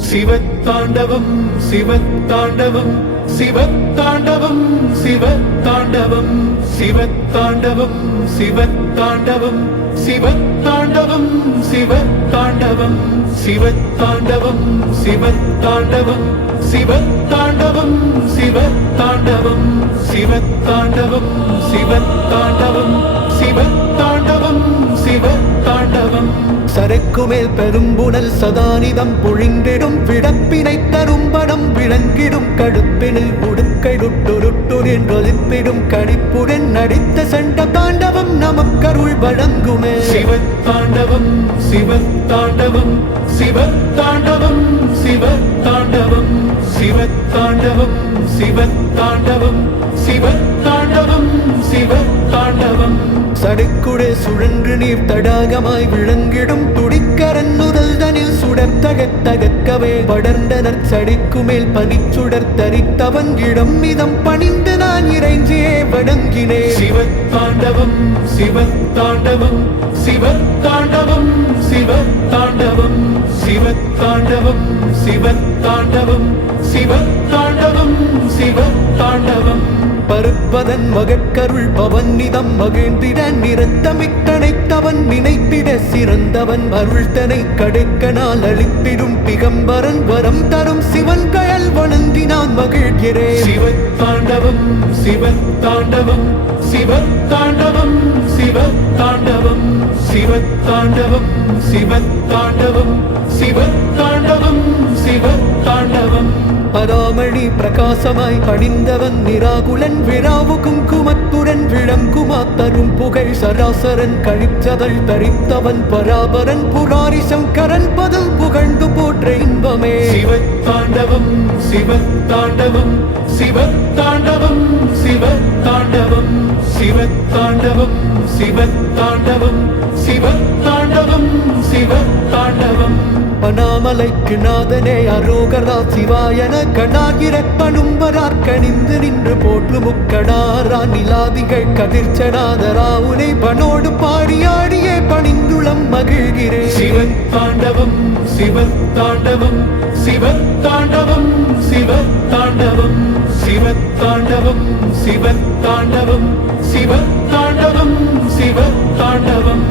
சிவத்தாண்டவம் சிவத்தாண்டவம் சிவத்தாண்டவம் சிவத்தாண்டவம் சிவத்தாண்டவம் சிவத்தாண்டவம் சிவத்தாண்டவம் சிவத்தாண்டவம் சிவத்தாண்டவம் சிவத்தாண்டவம் சிவத்தாண்டவம் சிவத்தாண்டவம் சிவத்தாண்டவம் சிவத்தாண்டவம் சிவத்தாண்டவம் சிவத்தாண்டவம் சரக்குமேல் பெரும்புணல் சதானிதம் பொழிந்திடும் விடப்பினை தரும்படம் விளங்கிடும் கடுப்பினில் உடுக்கைடுட்டொருட்டொலிப்பிடும் கடிப்புடன் நடித்த சண்ட தாண்டவம் நமக்கருள் வழங்குமே. சிவத்தாண்டவம் சிவத்தாண்டவம் சிவத்தாண்டவம் சிவத்தாண்டவம் சிவத்தாண்டவம் சிவத்தாண்டவம் சிவத்தாண்டவம் சிவத்தாண்டவம் சடுக்குடே சுழன்று நீர் தடாகமாய் விளங்கிடும் துடிக்கரன் நுதல்தனில் சுடர் தகத்தகக்கவே படர்ந்தனர் சடிக்குமேல் பனிச்சுடர் தரித்தவன் இடம் மிதம் பணிந்து நான் இறைஞ்சியே வணங்கினே. சிவத்தாண்டவம் சிவத்தாண்டவம் சிவத்தாண்டவம் சிவத்தாண்டவம் சிவத்தாண்டவம் சிவத்தாண்டவம் சிவத்தாண்டவம் சிவத்தாண்டவம் பருப்பதன் மகட்கருள் பவன்னிதம் மகிழ்ந்திட நிறத்தமிட்டனைத்தவன் நினைத்திட சிறந்தவன் அருள்தனை கடைக்கனால் அளித்திடும் திகம்பரன் வரம் தரும் சிவன் கயல் வணங்கினான் மகிழ்கிறேன். சிவத்தாண்டவம் சிவத்தாண்டவம் சிவத்தாண்டவம் சிவத்தாண்டவம் சிவத்தாண்டவம் சிவத்தாண்டவம் சிவத்தாண்டவம் சிவத்தாண்டவம் பராமணி பிரகாசமாய் அணிந்தவன் நிராகுலன் விராவு குங்குமத்துடன் விளங்குமா தரும் புகழ் சராசரன் கழிச்சதல் தரித்தவன் பராபரன் புராரி சங்கரன் பதம் புகழ்ந்து போற்ற இன்பமே. சிவத்தாண்டவம் சிவத்தாண்டவம் சிவத்தாண்டவம் சிவத்தாண்டவம் சிவத்தாண்டவம் சிவத்தாண்டவம் சிவத்தாண்டவம் சிவத்தாண்டவம் அனாமலைக்கு நாதனே அரோகரா சிவாயன கடாகிரப்பனும்பரார் கணிந்து நின்று போற்று முக்கடாரா நிலாதிகள் கதிர்ச்சனாதராவுனை பனோடு பாடியாடியே பணிந்துளம் மகிழ்கிறேன். சிவத்தாண்டவம் சிவத்தாண்டவம் சிவத்தாண்டவம் சிவத்தாண்டவம் சிவத்தாண்டவம் சிவத்தாண்டவம் சிவத்தாண்டவம் சிவத்தாண்டவம்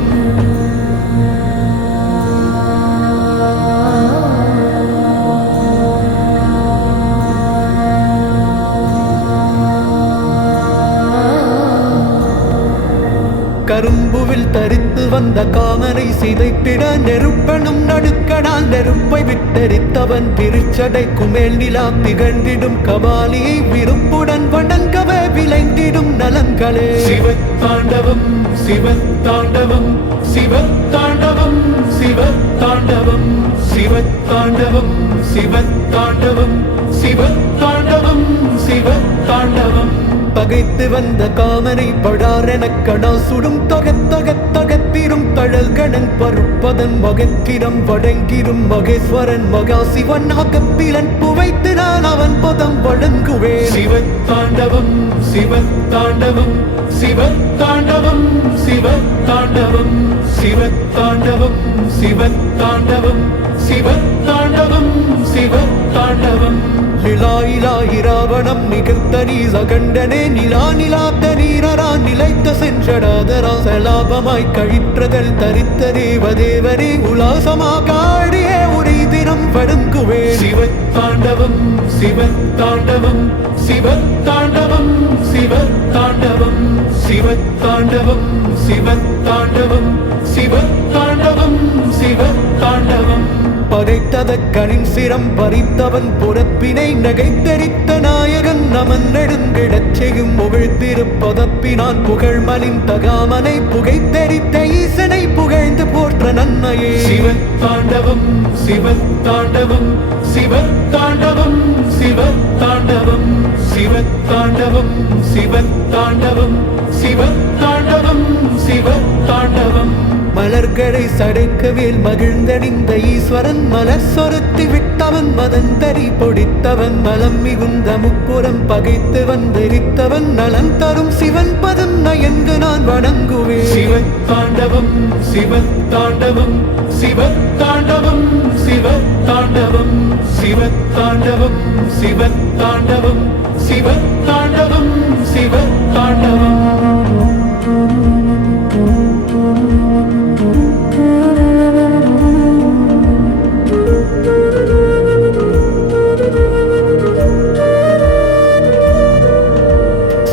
கரும்புவில் தரித்து வந்த காமனை சிதைத்திட நெருப்பனும் நடுக்கடால் நெருப்பை விட்டரித்தவன் திருச்சடை குமேல் நிலா திகழ்ந்திடும் கபாலியை விருப்புடன் வணங்கவே விளைந்திடும் நலன்களே. சிவத்தாண்டவம் சிவத்தாண்டவம் சிவத்தாண்டவம் சிவத்தாண்டவம் சிவத்தாண்டவம் சிவத்தாண்டவம் சிவத்தாண்டவம் சிவத்தாண்டவம் பகைத்து வந்த காமனை படாரெனக் கடா சுடும் தொகத்தொகத்தகத்திரும் தழல்கணன் பருப்பதன் மகத்திரம் வடங்கிரும் மகேஸ்வரன் மகாசிவன் அகப்பிலன் புவைத்து நான் அவன் பதம் வழங்குவே. சிவத்தாண்டவம் சிவத்தாண்டவம் சிவத்தாண்டவம் சிவத்தாண்டவம் சிவத்தாண்டவம் சிவத்தாண்டவம் சிவத்தாண்டவம் சிவத்தாண்டவம் நிலாயிலாயிராவணம் நிகழ்த்தனி சகண்டனே நிலா நிலாத்த நீரரா நிலைத்த சென்றடாதரா சலாபமாய் கழிற்றதல் தரித்த தேவதேவரே உலாசமாக ஆடியே உரை தினம் வணங்குவே. சிவத்தாண்டவம் சிவத்தாண்டவம் சிவத்தாண்டவம் சிவத்தாண்டவம் சிவத்தாண்டவம் சிவத்தாண்டவம் சிவத்தாண்டவம் சிவத்தாண்டவம் படைத்ததற்கனின் சிரம் பறித்தவன் புறப்பினை நகைத்தரித்த நாயகன் நமன் நெடுங்கிடச் செய்யும் புகழ்த்திருப்பதப்பினான் புகழ்மலின் தகாமனை புகைத்தரித்த ஈசனை புகழ்ந்து போற்ற நன்மையே. சிவத்தாண்டவம் சிவத்தாண்டவம் சிவத்தாண்டவம் சிவத்தாண்டவம் சிவத்தாண்டவம் சிவத்தாண்டவம் சிவத்தாண்டவம் சிவத்தாண்டவம் மலர்களை சடைக்கவேல் மகிழ்ந்தணிந்த ஈஸ்வரன் மலர் சொருத்தி விட்டவன் மதந்தரி பொடித்தவன் மலம் மிகுந்த முப்புறம் பகைத்து வந்தெரித்தவன் நலன் தரும் சிவன் பதம் நயந்து நான் வணங்குவேன். சிவத்தாண்டவம் சிவத்தாண்டவம் சிவத்தாண்டவம் சிவத்தாண்டவம் சிவத்தாண்டவம் சிவத்தாண்டவம் சிவத்தாண்டவம் சிவத்தாண்டவம்.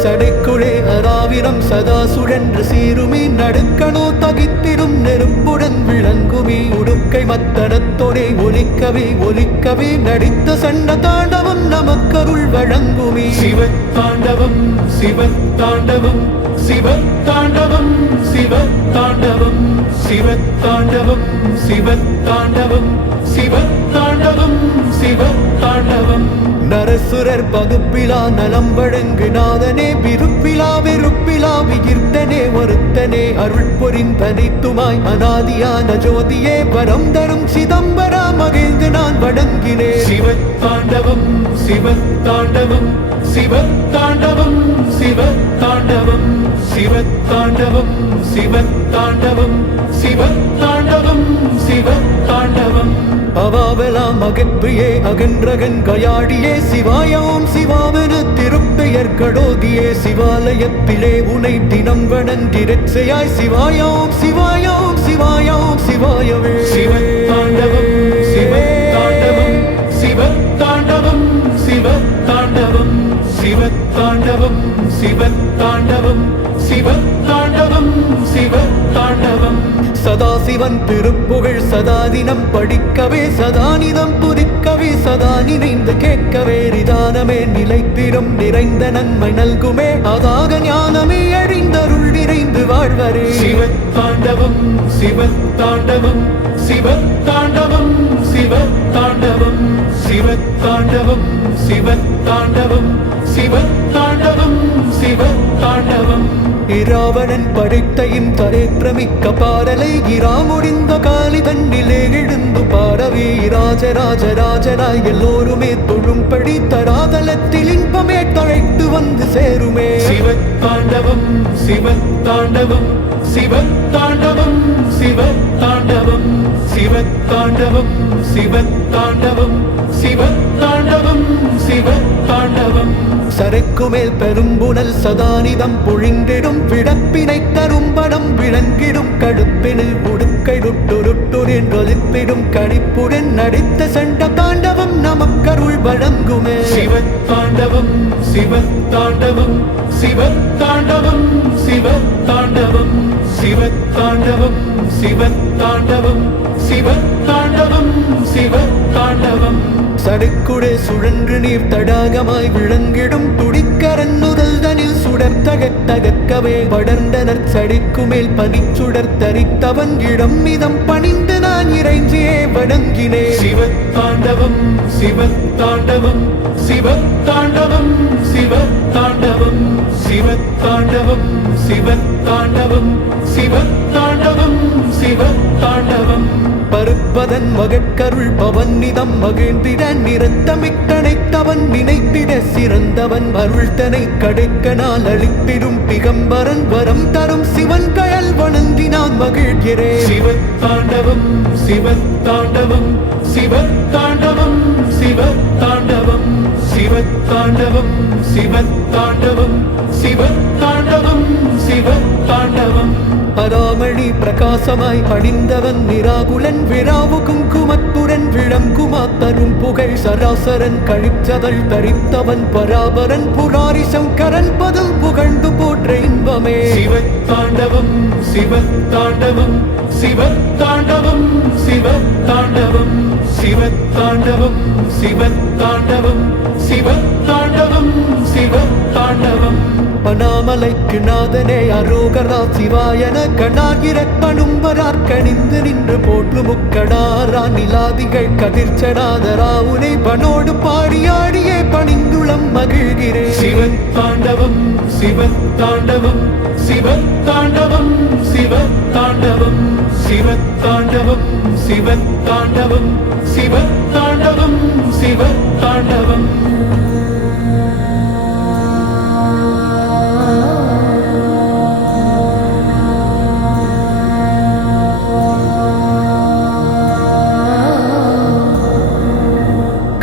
சடைக்குழே அராவிரம் சதா சுழன்று சீருமே நடுக்கணோ தகித்திடும் நெருப்புடன் விளங்குமே உடுக்கை மத்தனத்தோடே ஒலிக்கவே ஒலிக்கவே நடித்த சண்ட தாண்டவம் நமக்கருள் வழங்குமே. சிவத்தாண்டவம் சிவத்தாண்டவம் சிவத்தாண்டவம் சிவத்தாண்டவம் சிவத்தாண்டவம் சிவத்தாண்டவம் சிவத்தாண்டவம் சிவத்தாண்டவம். நரசுரர் பகுப்பிலா நலம் வழங்கு நாதனே விருப்பிலா வெறுப்பிலா விகிர்த்தனே ஒருத்தனே அருள் பொறிந்தனைத்துமாய் அநாதியான ஜோதியே வரம் தரும் சிதம்பரா மகிழ்ந்து நான் வணங்கினேன். சிவத்தாண்டவம் சிவத்தாண்டவம் சிவத்தாண்டவம் சிவத்தாண்டவம் சிவத்தாண்டவம் சிவத்தாண்டவம் சிவத்தாண்டவம் சிவத்தாண்டவம். அவாவெல்லாம் அகற்றியே அகன்றகன் கயாடியே சிவாயோம் சிவாவென திருப்பெயர் கடோதியே சிவாலயத்திலே உனை தினம் வணங்கிரட்சையாய் சிவாயோம் சிவாயோம் சிவாயோம் சிவாயவே. சிவத்தாண்டவம் சிவத்தாண்டவம் சிவத்தாண்டவம் சிவத்தாண்டவம் சிவத்தாண்டவம் சிவத்தாண்டவம் சிவத்தாண்டவம் சிவத்தாண்டவம். சதாசிவன் திருப்புகழ் சதாதினம் படிக்கவே சதானிதம் புதிக்கவே சதா நினைந்து கேட்கவே நிதானமே நிலைத்திடும் நிறைந்த நன்மை நல்குமே அதாக ஞானமே அழிந்தருள் நிறைந்து வாழ்வரே. சிவத்தாண்டவம் சிவத்தாண்டவம் சிவத்தாண்டவம் சிவத்தாண்டவம் சிவத்தாண்டவம் சிவத்தாண்டவம் சிவத்தாண்டவம் சிவத்தாண்டவம். இராவணன் படைத்தையின் தரேற்றமிக்க பாடலை இரா முடிந்த காலி தன்னிலே எழுந்து பாடவே ராஜராஜராஜராய் எல்லோருமே தொழும்படி தராதலத்தில் இன்பமே தழைத்து வந்து சேருமே. சிவத்தாண்டவம் சிவத்தாண்டவம் சிவத்தாண்டவம் சிவத்தாண்டவம் சிவத்தாண்டவம் சிவத்தாண்டவம் சிவத்தாண்டவம் சிவத்தாண்டவம். சரைக்குமேல் பெரும்புணல் சதானிதம் பொழிந்திடும் விடப்பினை தரும் படம் விளங்கிடும் கடுப்பினில் உடுக்கை ருட்டுருட்டுரின் ஒலிப்பிடும் கணிப்புடன் நடித்த சண்ட தாண்டவம் நமக்கருள் வழங்குமே. சிவத்தாண்டவம் சிவத்தாண்டவம் சிவத்தாண்டவம் சிவத்தாண்டவம் சிவத்தாண்டவம் சிவத்தாண்டவம் சிவத்தாண்டவம் சிவத்தாண்டவம். சடைக்குடே சுழன்று நீர் தடாகமாய் விளங்கிடும் துடிக்கரன் முதல் தனில் சுடர் தகத்தகக்கவே படர்ந்தனர் சடைக்குமேல் பனிச்சுடர் தரித்தவன் இடம் மிதம் பணிந்து நான் இறைஞ்சியே வணங்கினே. சிவத்தாண்டவம் சிவத்தாண்டவம் சிவத்தாண்டவம் சிவத்தாண்டவம் சிவத்தாண்டவம் சிவத்தாண்டவம் சிவத்தாண்டவம் சிவத்தாண்டவம். பருப்பதன் மகட்கருள் பவன்னிதம் மகிழ்ந்திட நிறத்தமிட்டனைத்தவன் நினைத்திட சிறந்தவன் அருள்தனை கடைக்கனால் அளித்திடும் பிகம்பரன் வரம் தரும் சிவன் கயல் வணங்கினான் மகிழ்கிறேன். சிவத்தாண்டவம் சிவத்தாண்டவம் சிவத்தாண்டவம் சிவத்தாண்டவம் சிவத்தாண்டவம் சிவத்தாண்டவம் சிவத்தாண்டவம் சிவத்தாண்டவம். பராமணி பிரகாசமாய் அணிந்தவன் நிராகுலன் விராவு குங்குமத்துடன் விளங்குமா தரும் புகழ் சராசரன் கழிச்சதல் தரித்தவன் பராபரன் புராரி சங்கரன் பதம் புகழ்ந்து போற்ற இன்பமே. சிவத்தாண்டவம் சிவத்தாண்டவம் சிவத்தாண்டவம் சிவத்தாண்டவம் சிவத்தாண்டவம் சிவத்தாண்டவம் சிவத்தாண்டவம் சிவத்தாண்டவம். அனாமலைக்கு நாதனே அரோகரா சிவாயன கணாகிரப்பனும் வரார்கணிந்து நின்று போற்று முக்கடாரா நிலாதிகள் கதிர்ச்சடாதரா உனை பனோடு பாடியாடியே பணிந்துளம் மகிழ்கிறேன். சிவத்தாண்டவம் சிவத்தாண்டவம் சிவத்தாண்டவம் சிவத்தாண்டவம் சிவத்தாண்டவம் சிவத்தாண்டவம் சிவத்தாண்டவம் சிவத்தாண்டவம்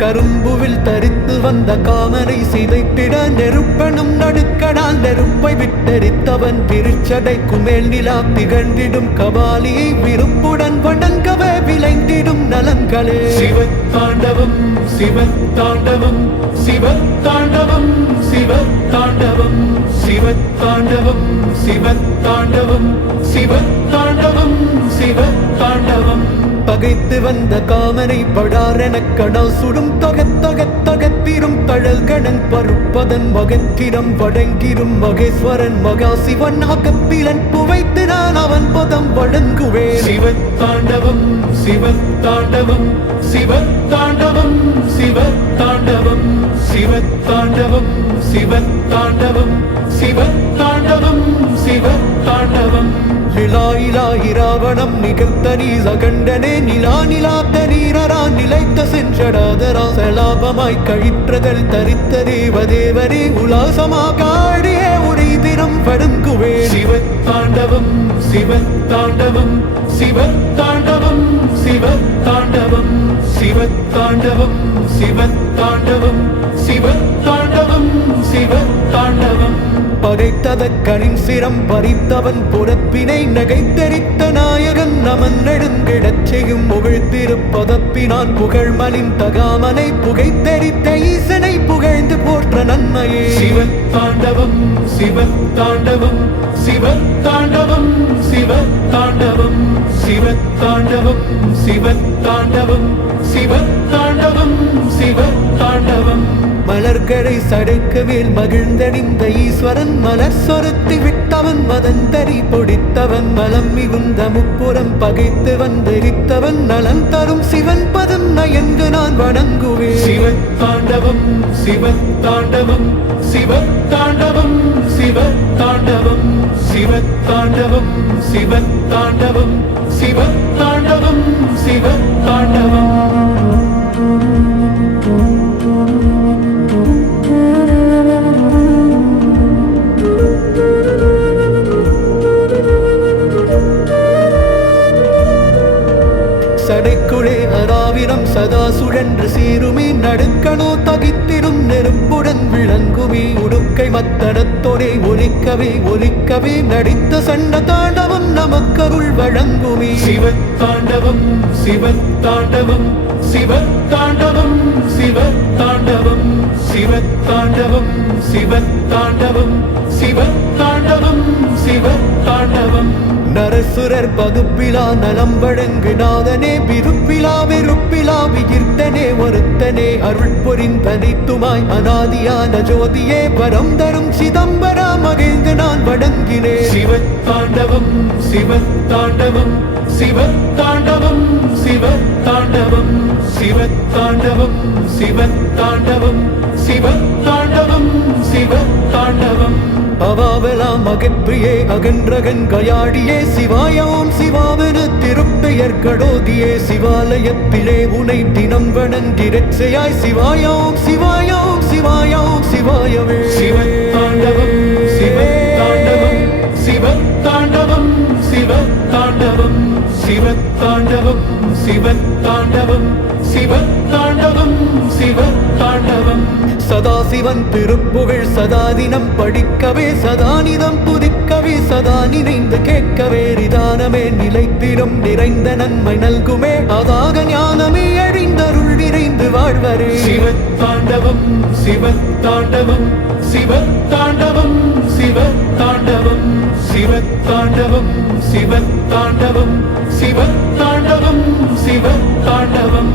கரும்புவில் தரித்து வந்த காமனை சிதைத்திட நெருப்பனும் நடுக்கடால் நெருப்பை விட்டெரித்தவன் திருச்சடைக்கும் மேல் நிலா திகழ்ந்திடும் கபாலியை விருப்புடன் வணங்கவே விளைந்திடும் நலன்களே சிவத்தாண்டவம் சிவத்தாண்டவம் சிவத்தாண்டவம் சிவத்தாண்டவம் சிவத்தாண்டவம் சிவத்தாண்டவம் சிவத்தாண்டவம் சிவத்தாண்டவம் பகைத்து வந்த காமனை படாரெனக் கடல் சுடும் தொகத்தொகத்தொகத்திரும் தழல்கணன் பருப்பதன் மகத்திரம் வழங்கிரும் மகேஸ்வரன் மகாசிவன் அகப்பிலன் புவைத்து நான் அவன் பதம் வழங்குவே சிவத்தாண்டவம் சிவத்தாண்டவம் சிவத்தாண்டவம் சிவத்தாண்டவம் சிவத்தாண்டவம் சிவத்தாண்டவம் சிவத்தாண்டவம் சிவத்தாண்டவம் நிலாயிலா இராவணம் நிகழ்த்தனி சகண்டனே நிலா நிலாத்த நீரரா நிலைத்த சென்றடாதரா சலாபமாய் கழிற்றதல் தரித்த தேவதேவரே உலாசமாக ஆடியே உரை தினம் வழங்குவே சிவத்தாண்டவம் சிவத்தாண்டவம் சிவத்தாண்டவம் சிவத்தாண்டவம் சிவத்தாண்டவம் சிவத்தாண்டவம் சிவத்தாண்டவம் சிவத்தாண்டவம் பகைத்ததற்கனின் சிரம் பறித்தவன் புறப்பினை நகைத்தெரித்த நாயகன் நமன் நெடுங்கிடச் செய்யும் புகழ்த்திருப்பதற்பினான் புகழ்மலின் தகாமனை புகைத்தெரித்த ஈசனை புகழ்ந்து போற்ற நன்மையே சிவத்தாண்டவம் சிவத்தாண்டவம் சிவத்தாண்டவம் சிவத்தாண்டவம் சிவத்தாண்டவம் சிவத்தாண்டவம் சிவத்தாண்டவம் சிவத்தாண்டவம் மலர்களை சடைக்கவேல் மகிழ்ந்தணிந்த ஈஸ்வரன் மலர் சொருத்தி விட்டவன் மதந்தரி பொடித்தவன் மலம் மிகுந்த முப்புறம் பகைத்து வந்தெரித்தவன் நலன் தரும் சிவன் பதம் நயங்கு நான் வணங்குவேன் சிவத்தாண்டவம் சிவத்தாண்டவம் சிவத்தாண்டவம் சிவத்தாண்டவம் சிவத்தாண்டவம் சிவத்தாண்டவம் சிவத்தாண்டவம் சிவத்தாண்டவம் சடைக்குழே அராவிரம் சதா சுழன்று சீருமி நடுக்கணோ தகித்திடும் நெருப்புடன் விளங்குமி உடுக்கை மத்தடத்தோடே ஒலிக்கவே ஒலிக்கவே நடித்த சண்ட தாண்டவம் நமக்கருள் வழங்குமி சிவத்தாண்டவம் சிவத்தாண்டவம் சிவத்தாண்டவம் சிவத்தாண்டவம் சிவத்தாண்டவம் சிவத்தாண்டவம் சிவத்தாண்டவம் சிவத்தாண்டவம் நரசுரர் பகுப்பிலா நலம் வழங்கு நாதனே விருப்பிலா வெறுப்பிலா விகிர்த்தனே ஒருத்தனே அருள் பொறிந்தனைத்துமாய் அநாதியான ஜோதியே பரம் தரும் சிதம்பரா மகிழ்ந்து நான் வணங்கினேன் சிவத்தாண்டவம் சிவத்தாண்டவம் சிவத்தாண்டவம் சிவத்தாண்டவம் சிவத்தாண்டவம் சிவத்தாண்டவம் சிவத்தாண்டவம் சிவத்தாண்டவம் அவாவெலாம் அகற்றியே அகன்றகன் கயாடியே சிவாயோம் சிவாவென திருப்பெயர் கடோதியே சிவாலயத்திலே உனை தினம் வணங்கிரட்சையாய் சிவாயோம் சிவாயோம் சிவாயோம் சிவாயவே சிவத்தாண்டவம் சிவத்தாண்டவம் சிவத்தாண்டவம் சிவத்தாண்டவம் சிவத்தாண்டவம் சிவத்தாண்டவம் சிவத்தாண்டவம் சிவத்தாண்டவம் சதாசிவன் திருப்புகழ் சதாதினம் படிக்கவே சதானிதம் புதிக்கவே சதா நினைந்து கேட்கவே நிதானமே நிலைத்திடும் நிறைந்த நன்மை நல்குமே அதாக ஞானமே அழிந்தருள் நிறைந்து வாழ்வரே சிவத்தாண்டவம் சிவத்தாண்டவம் சிவத்தாண்டவம் சிவத்தாண்டவம் சிவத்தாண்டவம் சிவத்தாண்டவம் சிவத்தாண்டவம் சிவத்தாண்டவம்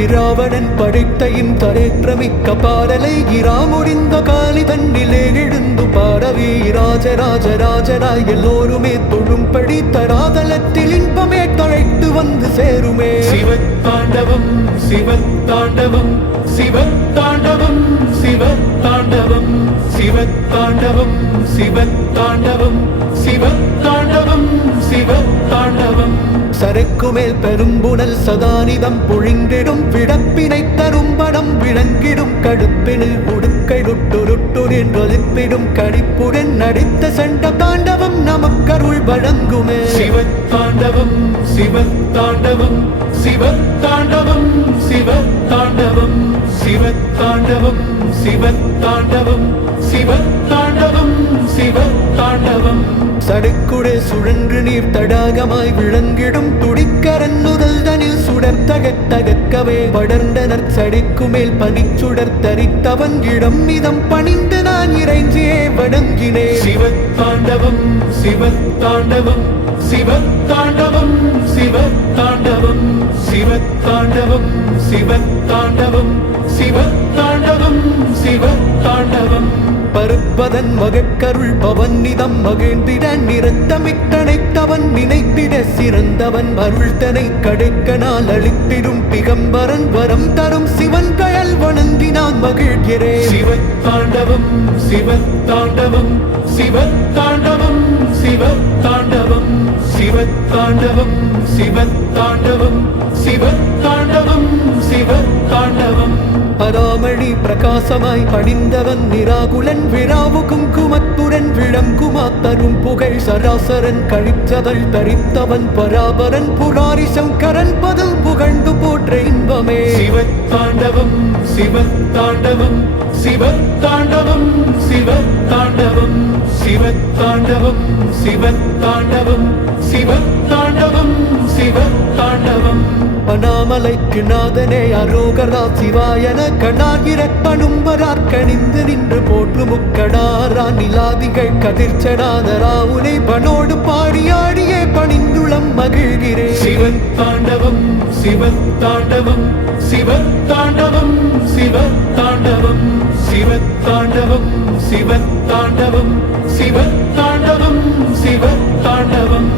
இராவணன் படைத்தையின் தரேற்றமிக்க பாடலை இரா முடிந்த காலி தன்னிலே எழுந்து பாடவே ராஜராஜராஜராய் எல்லோருமே தொழும்படி தராதலத்தில் இன்பமே தழைத்து வந்து சேருமே சிவத்தாண்டவம் சிவத்தாண்டவம் சிவத்தாண்டவம் சிவத்தாண்டவம் சிவத்தாண்டவம் சிவத்தாண்டவம் சிவத்தாண்டவம் சிவத்தாண்டவம் சிவத்தாண்டவம் சரைக்கு மேல் பெரும்புணல் சதானிதம் பொழிந்திடும் விடப்பினை தரும் படம் விளங்கிடும் கடுப்பினில் உடுக்கை ருட்டுருட்டுரின் ஒலிப்பிடும் கடிப்புடன் நடித்த சண்ட தாண்டவம் நமக்கருள் வழங்குமே சிவத்தாண்டவம் சிவத்தாண்டவம் சிவத்தாண்டவம் சிவத்தாண்டவம் சிவத்தாண்டவம் சிவத்தாண்டவம் சிவத்தாண்டவம் சிவத்தாண்டவம் சடுக்குடே சுழன்று நீர் தடாகமாய் விளங்கிடும் துடிக்கரன் முதல் தனில் சுடர் தகத்தகக்கவே படர்ந்தனர் சடிக்கு மேல் பனிச்சுடர் தரித்தவன் இடம் மிதம் பணிந்து நான் இறைஞ்சியே வணங்கினே சிவத்தாண்டவம் சிவத்தாண்டவம் சிவத்தாண்டவம் சிவத்தாண்டவம் சிவத்தாண்டவம் சிவத்தாண்டவம் சிவத்தாண்டவம் சிவத்தாண்டவம் பருப்பதன் மகக்கருள் பவன்னிதம் மகிழ்ந்திட நிறத்தமிட்டனைத்தவன் நினைத்திட சிறந்தவன் அருள்தனை கடைக்கனால் அளித்திடும் திகம்பரன் வரம் தரும் சிவன் கயல் வணங்கினான் மகிழ்கிறேன் சிவத்தாண்டவம் சிவத்தாண்டவம் சிவத்தாண்டவம் சிவத்தாண்டவம் சிவத்தாண்டவம் சிவத்தாண்டவம் சிவத்தாண்டவம் சிவத்தாண்டவம் பராமழி பிரகாசமாய் படிந்தவன் நிராகுலன் விழாவு குங்குமத்துடன் விளங்குமா தரும் புகழ் சராசரன் கழிச்சதல் தரித்தவன் பராபரன் புராரி சங்கரன் பதில் புகழ்ந்து போற்ற இன்பமே சிவத்தாண்டவம் சிவத்தாண்டவம் சிவத்தாண்டவம் சிவத்தாண்டவம் சிவத்தாண்டவம் சிவத்தாண்டவம் சிவத்தாண்டவம் சிவத்தாண்டவம் அண்ணாமலைக்கு நாதனே அரோகரா சிவாயன கணாகிரப்பனும் வரார் கணிந்து நின்று போற்று முக்கடாரா நிலாதிகள் கதிர்ச்சடாதரா உனை பனோடு பாடியாடியே பணிந்துளம் மகிழ்கிறேன் சிவத்தாண்டவம் சிவத்தாண்டவம் சிவத்தாண்டவம் சிவத்தாண்டவம் சிவத்தாண்டவம் சிவத்தாண்டவம் சிவத்தாண்டவம் சிவத்தாண்டவம்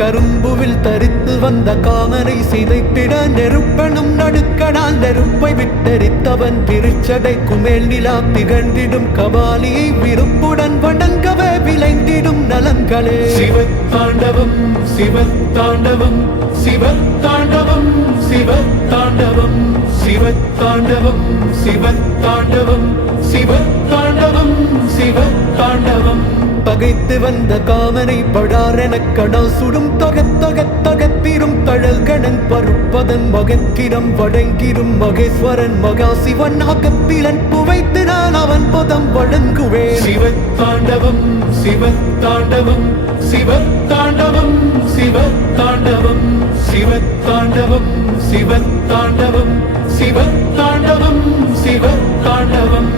கரும்புவில் தரித்து வந்த காமனை சிதைத்திட நெருப்பனும் நடுக்கடால் நெருப்பை விட்டரித்தவன் திருச்சடை குமேல் நிலா திகழ்ந்திடும் கபாலியை விருப்புடன் வணங்கவே விளைந்திடும் நலன்களே சிவத்தாண்டவம் சிவத்தாண்டவம் சிவத்தாண்டவம் சிவத்தாண்டவம் சிவத்தாண்டவம் சிவத்தாண்டவம் சிவத்தாண்டவம் சிவத்தாண்டவம் பகைத்து வந்த காமனை படாரெனக் கடா சுடும் தொகத்தொகத்தொகத்திரும் தழல் கணன் பருப்பதன் மகத்திடம் வழங்கிடும் மகேஸ்வரன் மகா சிவன் அகத்திலன் புவைத்து நான் அவன் பதம் வழங்குவேன் சிவத்தாண்டவம் சிவத்தாண்டவம் சிவத்தாண்டவம் சிவத்தாண்டவம் சிவத்தாண்டவம் சிவத்தாண்டவம் சிவத்தாண்டவம் சிவத்தாண்டவம்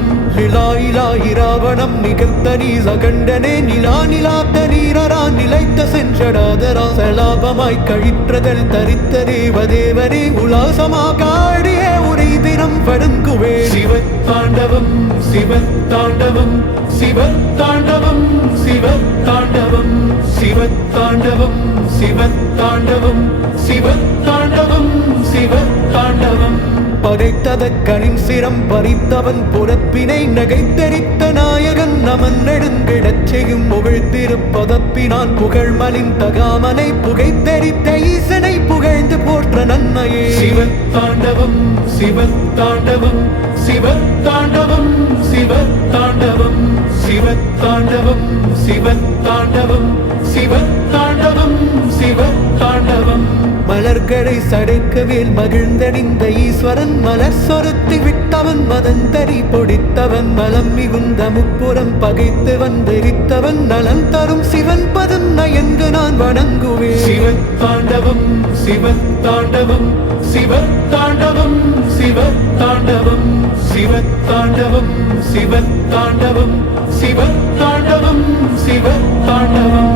இராவணம் நிகழ்த்தனி சகண்டனே நிலா நிலாத்த நீரரா நிலைத்த சென்றடாதரா சலாபமாய் கழிற்றதல் தரித்த தேவதேவரே உலாசமாக ஆடியே உரை தினம் வணங்குவே சிவத்தாண்டவம் சிவத்தாண்டவம் சிவத்தாண்டவம் சிவத்தாண்டவம் சிவத்தாண்டவம் சிவத்தாண்டவம் சிவத்தாண்டவம் சிவத்தாண்டவம் படைத்ததற்கனின் சிரம் பறித்தவன் புறப்பினை நகைத்தெரித்த நாயகன் நமன் நெடுங்கிடச் செய்யும் புகழ்த்திருப்பதப்பினான் புகழ்மலின் தகாமனை புகைத்தெரித்த ஈசனை புகழ்ந்து போற்ற நன்மையே சிவத்தாண்டவம் சிவத்தாண்டவம் சிவத்தாண்டவம் சிவத்தாண்டவம் சிவத்தாண்டவம் சிவத்தாண்டவம் சிவத்தாண்டவம் சிவத்தாண்டவம் மலர்களை சடைக்கவேல் மகிழ்ந்தணிந்த ஈஸ்வரன் மலர் சொருத்தி விட்டவன் மதந்தரி பொடித்தவன் மலம் மிகுந்த முப்புறம் பகைத்து வந்தெரித்தவன் நலம் தரும் சிவன் பதம் நயங்கு நான் வணங்குவேன் சிவத்தாண்டவம் சிவத்தாண்டவம் சிவத்தாண்டவம் சிவத்தாண்டவம் சிவத்தாண்டவம் சிவத்தாண்டவம் சிவத்தாண்டவம் சிவத்தாண்டவம்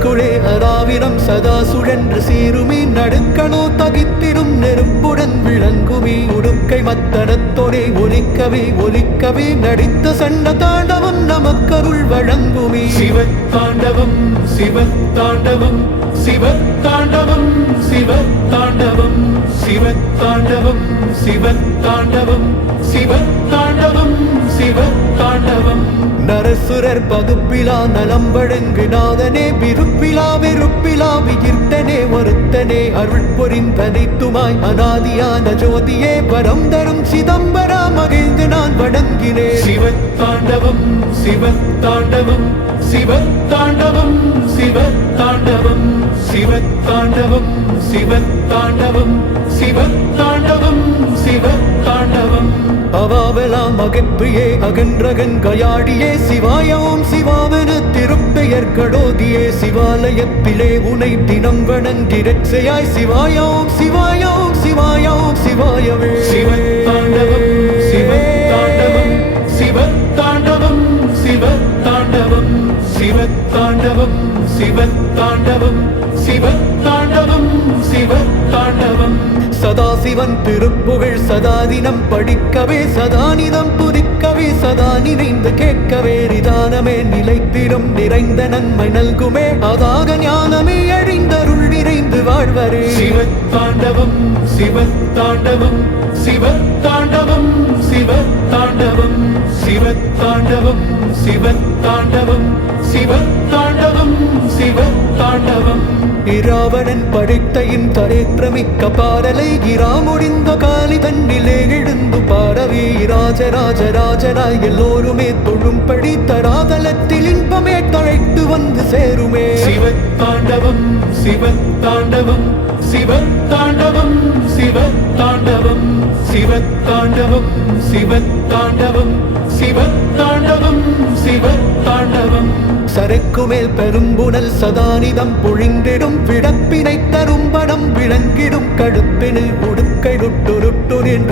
தனக்குள்ளே அராவிரம் சதா சுழன்று சீருமி நடுக்கணோ தகித்திடும் நெருப்புடன் விளங்குமி உடுக்கை மத்தனத்தோடே ஒலிக்கவே நடித்த சண்ட தாண்டவம் நமக்கருள் வழங்குமி சிவத்தாண்டவம் சிவத்தாண்டவம் சிவத்தாண்டவம் சிவத்தாண்டவம் சிவத்தாண்டவம் சிவத்தாண்டவம் சிவத்தாண்டவம் சிவத்தாண்டவம் நரசுரர் பதுப்பிலா நலம்பழங்கு நாதனே விருப்பிலா வெறுப்பிலா விகிர்த்தனே ஒருத்தனே அருள் பொறிந்தனைத்துமாய் அநாதியான ஜோதியே வரம் தரும் சிதம்பரா மகிழ்ந்து நான் வணங்கினேன் சிவத்தாண்டவம் சிவத்தாண்டவம் சிவத்தாண்டவம் சிவத்தாண்டவம் சிவத்தாண்டவம் சிவத்தாண்டவம் சிவத்தாண்டவம் சிவத்தாண்டவம் அவாவெலாம் அகற்றியே அகன்றகன் கயாடியே சிவாயவும் சிவாவென திருப்பெயர் கடோதியே சிவாலயத்திலே உனை தினம் வணங்கிரட்சையாய் சிவாயவும் சிவாயவும் சிவாயவும் சிவாயவே சிவத்தாண்டவம் சிவத்தாண்டவம் சிவத்தாண்டவம் சிவத்தாண்டவம் சிவத்தாண்டவம் சிவத்தாண்டவம் சிவத்தாண்டவம் சிவத்தாண்டவம் சதாசிவன் திருப்புகழ் சதாதினம் படிக்கவே சதானிதம் துதிக்கவே சதா நினைந்து கேட்கவே நிதானமே நிலைத்திடும் நிறைந்த நன்மை நல்குமே அதாக ஞானமே அழிந்தருள் நிறைந்து வாழ்வரே சிவத்தாண்டவம் சிவத்தாண்டவம் சிவத்தாண்டவம் சிவத்தாண்டவம் சிவத்தாண்டவம் சிவத்தாண்டவம் சிவத்தாண்டவம் சிவத்தாண்டவம் இராவணன் படைத்தையின் தரேற்றமிக்க பாடலை இரா முடிந்த காலி தன்னிலே எழுந்து பாடவே ராஜராஜராஜனாய் எல்லோருமே தொழும்படி தராதலத்தில் இன்பமே தழைத்து வந்து சேருமே சிவத்தாண்டவம் சிவத்தாண்டவம் சிவத்தாண்டவம் சிவத்தாண்டவம் சிவத்தாண்டவம் சிவத்தாண்டவம் சிவத்தாண்டவம் சிவத்தாண்டவம் சரைக்கு மேல் பெரும்புணல் சதானிதம் பொழிந்திடும் விடப்பினை தரும்படம் விளங்கிடும் கடுப்பினில் உடுக்கைடுட்டுருட்டுரின்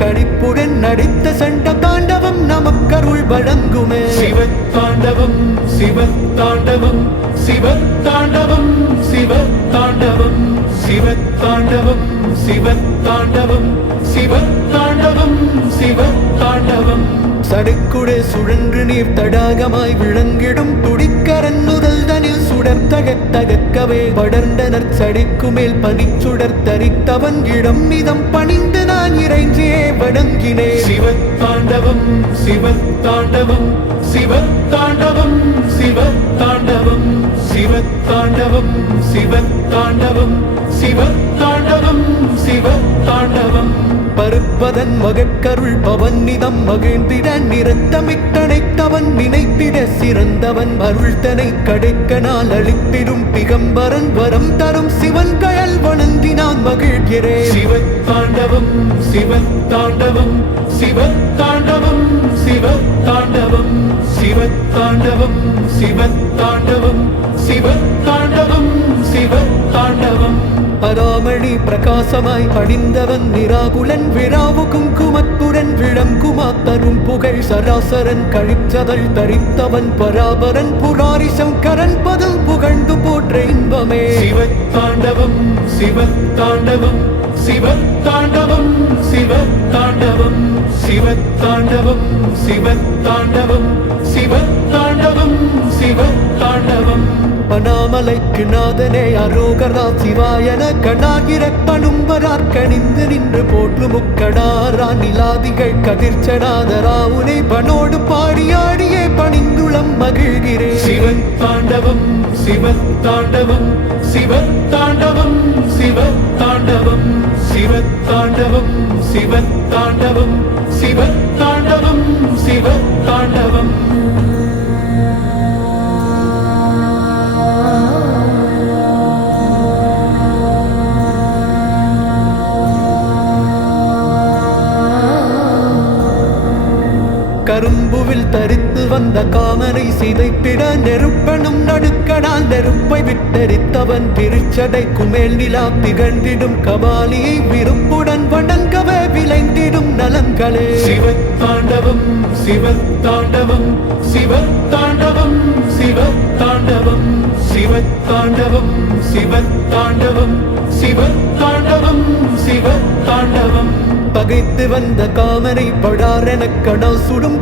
கணிப்புடன் நடித்த சண்ட தாண்டவம் நமக்கருள் வழங்குமே சிவத்தாண்டவம் சிவத்தாண்டவம் சிவத்தாண்டவம் சிவத்தாண்டவம் சிவத்தாண்டவம் சிவத்தாண்டவம் சிவத்தாண்டவம் சிவத்தாண்டவம் சடுக்குடே சுழன்று நீர் தடாகமாய் விளங்கிடும் துடிக்கரன் முதல் தனில் சுடர் தகத்தகக்கவே படர்ந்தனர் சடிக்கு மேல் பனிச்சுடர் தரித்தவன் இடம் மிதம் பணிந்து நான் இறைஞ்சியே வணங்கினேன் சிவத்தாண்டவம் சிவத்தாண்டவம் சிவத்தாண்டவம் சிவத்தாண்டவம் சிவத்தாண்டவம் சிவத்தாண்டவம் சிவத்தாண்டவம் சிவத்தாண்டவம் பருப்பதன் மகற்கருள் பவன்னிதம் மகிழ்ந்திட நிறத்தமிட்டனைத்தவன் நினைத்திட சிறந்தவன் அருள்தனை கடைக்கனால் அளித்திடும் பிகம்பரன் வரம் தரும் சிவன் கயல் வணங்கினான் மகிழ்கிறேன் சிவத்தாண்டவம் சிவத்தாண்டவம் சிவத்தாண்டவம் சிவத்தாண்டவம் சிவத்தாண்டவம் சிவத்தாண்டவம் சிவத்தாண்டவம் சிவத்தாண்டவம் அராமணி பிரகாசமாய் அணிந்தவன் நிராகுலன் விழாவு குங்குமத்துடன் விளங்குமா தரும் புகழ் சராசரன் கழிச்சதல் தரித்தவன் பராபரன் புராரி சங்கரன் பதம் புகழ்ந்து போற்ற இன்பமே சிவத்தாண்டவம் சிவத்தாண்டவம் சிவத்தாண்டவம் சிவத்தாண்டவம் சிவத்தாண்டவம் சிவத்தாண்டவம் சிவத்தாண்டவம் சிவத்தாண்டவம் அனாமலைக்கு நாதனே அரோகரா சிவாயன கணாகிர பணும்பரார் கணிந்து நின்று போற்று முக்கடாரா நிலாதிகள் கதிர்ச்சனாதராவுனை பனோடு பாடியாடியே பணிந்துளம் மகிழ்கிறேன் சிவத்தாண்டவம் சிவத்தாண்டவம் சிவத்தாண்டவம் சிவத்தாண்டவம் சிவத்தாண்டவம் சிவத்தாண்டவம் சிவத்தாண்டவம் சிவத்தாண்டவம் கரும்புவில் தரித்து வந்த காம காமனை சிதைத்திட நெருப்பனும் நடுக்கடால் நெருப்பை விட்டெரித்தவன் திருச்சடைக்கு மேல் நிலா திகழ்ந்திடும் கபாலியை விருப்புடன் வணங்கவே விளைந்திடும் நலன்களே. சிவத்தாண்டவம் சிவத்தாண்டவம் சிவத்தாண்டவம் சிவத்தாண்டவம் சிவத்தாண்டவம் சிவத்தாண்டவம் சிவத்தாண்டவம் சிவத்தாண்டவம். பகைத்து வந்த காமனை படாரெனக் கடா சுடும்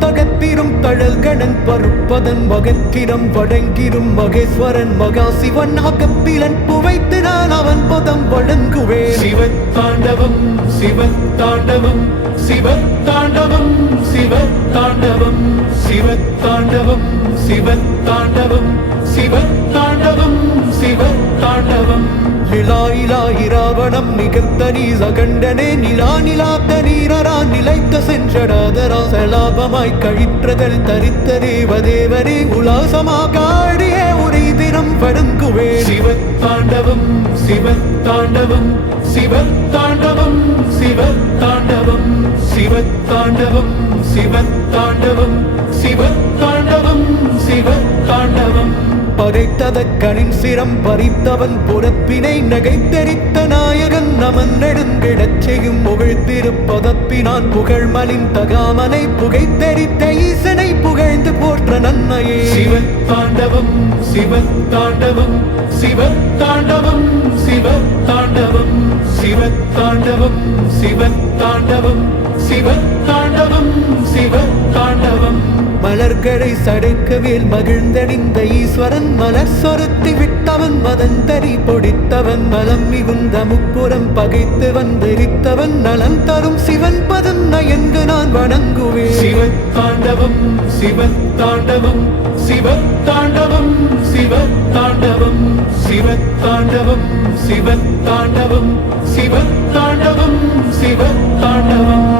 தகத்திரும் தழல்கணன் பருப்பதன் மகத்திரம் வடங்கிரும் மகேஸ்வரன் மகாசிவன் அகப்பிலன் புவைத்து நான் அவன் பதம் வழங்குவே. சிவத்தாண்டவம் சிவத்தாண்டவம் சிவத்தாண்டவம் சிவத்தாண்டவம் சிவத்தாண்டவம் சிவத்தாண்டவம் சிவத்தாண்டவம் சிவத்தாண்டவம். நிலாயிலா இராவணம் நிகழ்த்தனி சகண்டனே நிலா நிலாத்த நீரரா நிலைத்த சென்றடாதரா சலாபமாய் கழிற்றதல் தரித்த தேவதேவரே உலாசமாக ஆடிய உரை தினம் வழங்குவே. சிவத்தாண்டவம் சிவத்தாண்டவம் சிவத்தாண்டவம் சிவத்தாண்டவம் சிவத்தாண்டவம் சிவத்தாண்டவம் சிவத்தாண்டவம் சிவத்தாண்டவம். படைத்ததற்கனின் சிரம் பறித்தவன் புறப்பினை நகைத்தெரித்த நாயகன் நமன் நெடுங்கிடச் செய்யும் புகழ்த்திருப்பதப்பினான் புகழ்மலின் தகாமனை புகைத்தெரித்த ஈசனை புகழ்ந்து போற்ற நன்மையே. சிவத்தாண்டவம் சிவத்தாண்டவம் சிவத்தாண்டவம் சிவத்தாண்டவம் சிவத்தாண்டவம் சிவத்தாண்டவம் சிவத்தாண்டவம் சிவத்தாண்டவம். மலர்களை சடைக்கவேல் மகிழ்ந்தணிந்த ஈஸ்வரன் மலர் சொருத்தி விட்டவன் மதந்தரி பொடித்தவன் மலம் மிகுந்த முப்புறம் பகைத்து வந்தெரித்தவன் நலம் தரும் சிவன் பதம் நயங்கு நான் வணங்குவேன். சிவத்தாண்டவம் சிவத்தாண்டவம் சிவத்தாண்டவம் சிவத்தாண்டவம் சிவத்தாண்டவம் சிவத்தாண்டவம் சிவத்தாண்டவம் சிவத்தாண்டவம்.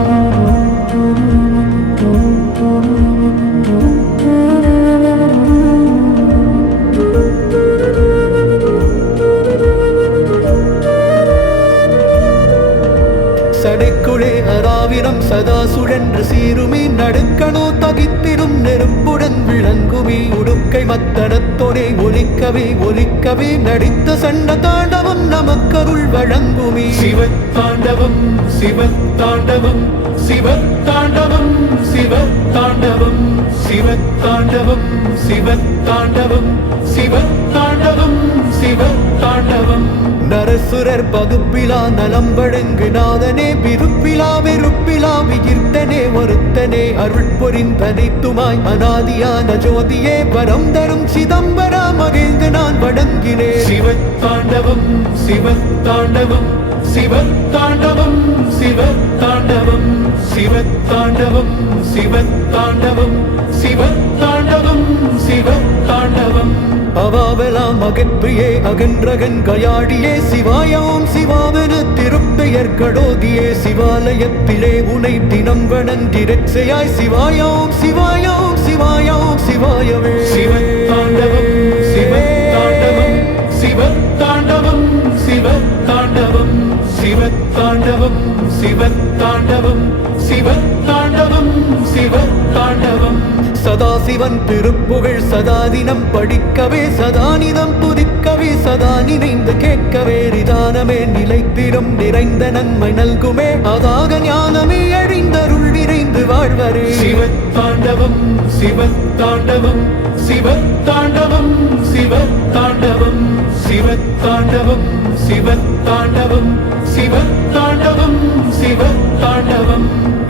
சடைக்குழே அராவிரம் சதா சுழன்று சீருமி நடுக்கணோ தகித்திடும் நெருப்புடன் விளங்குமி உடுக்கை மத்தனத்தொடே ஒலிக்கவே ஒலிக்கவே நடித்த சண்ட தாண்டவம் நமக்கருள் வழங்குமி. சிவத்தாண்டவம் சிவத்தாண்டவம் சிவத்தாண்டவம் சிவத்தாண்டவம் சிவத்தாண்டவம் சிவத்தாண்டவம் சிவத்தாண்டவம் சிவத்தாண்டவம். நரசுரர் பகுப்பிலா நலம் வழங்கு நாதனே விருப்பிலா வெறுப்பிலா விகிர்த்தனே வருத்தனே அருள் பொறிந்தனைத்துமாய் அநாதியான ஜோதியே வரம் தரும் சிதம்பரா மகிழ்ந்து நான் வணங்கினேன். சிவத்தாண்டவம் சிவத்தாண்டவம் சிவத்தாண்டவம் சிவத்தாண்டவம் சிவத்தாண்டவம் சிவத்தாண்டவம் சிவத்தாண்டவம் சிவத்தாண்டவம். அவாவெல்லாம் அகற்றியே அகன்றகன் கயாடியே சிவாயோம் சிவாவென திருப்பெயர் கடோதியே சிவாலயத்திலே உனை தினம் வணங்கிரட்சையாய் சிவாயோம் சிவாயோம் சிவாயோம் சிவாயவே. சிவத்தாண்டவம் சிவத்தாண்டவம் சிவத்தாண்டவம் சிவத்தாண்டவம் சிவத்தாண்டவம் சிவத்தாண்டவம் சிவத்தாண்டவம் சிவத்தாண்டவம். சதாசிவன் திருப்புகழ் சதாதினம் படிக்கவே சதானிதம் புதிக்கவே சதா நினைந்து கேட்கவே நிதானமே நிலைத்திடும் நிறைந்த நன்மை நல்குமே அதாக ஞானமே அழிந்தருள் நிறைந்து வாழ்வரே. சிவத்தாண்டவம் சிவத்தாண்டவம் சிவத்தாண்டவம் சிவத்தாண்டவம் சிவத்தாண்டவம் சிவத்தாண்டவம் சிவத்தாண்டவம் சிவத்தாண்டவம்.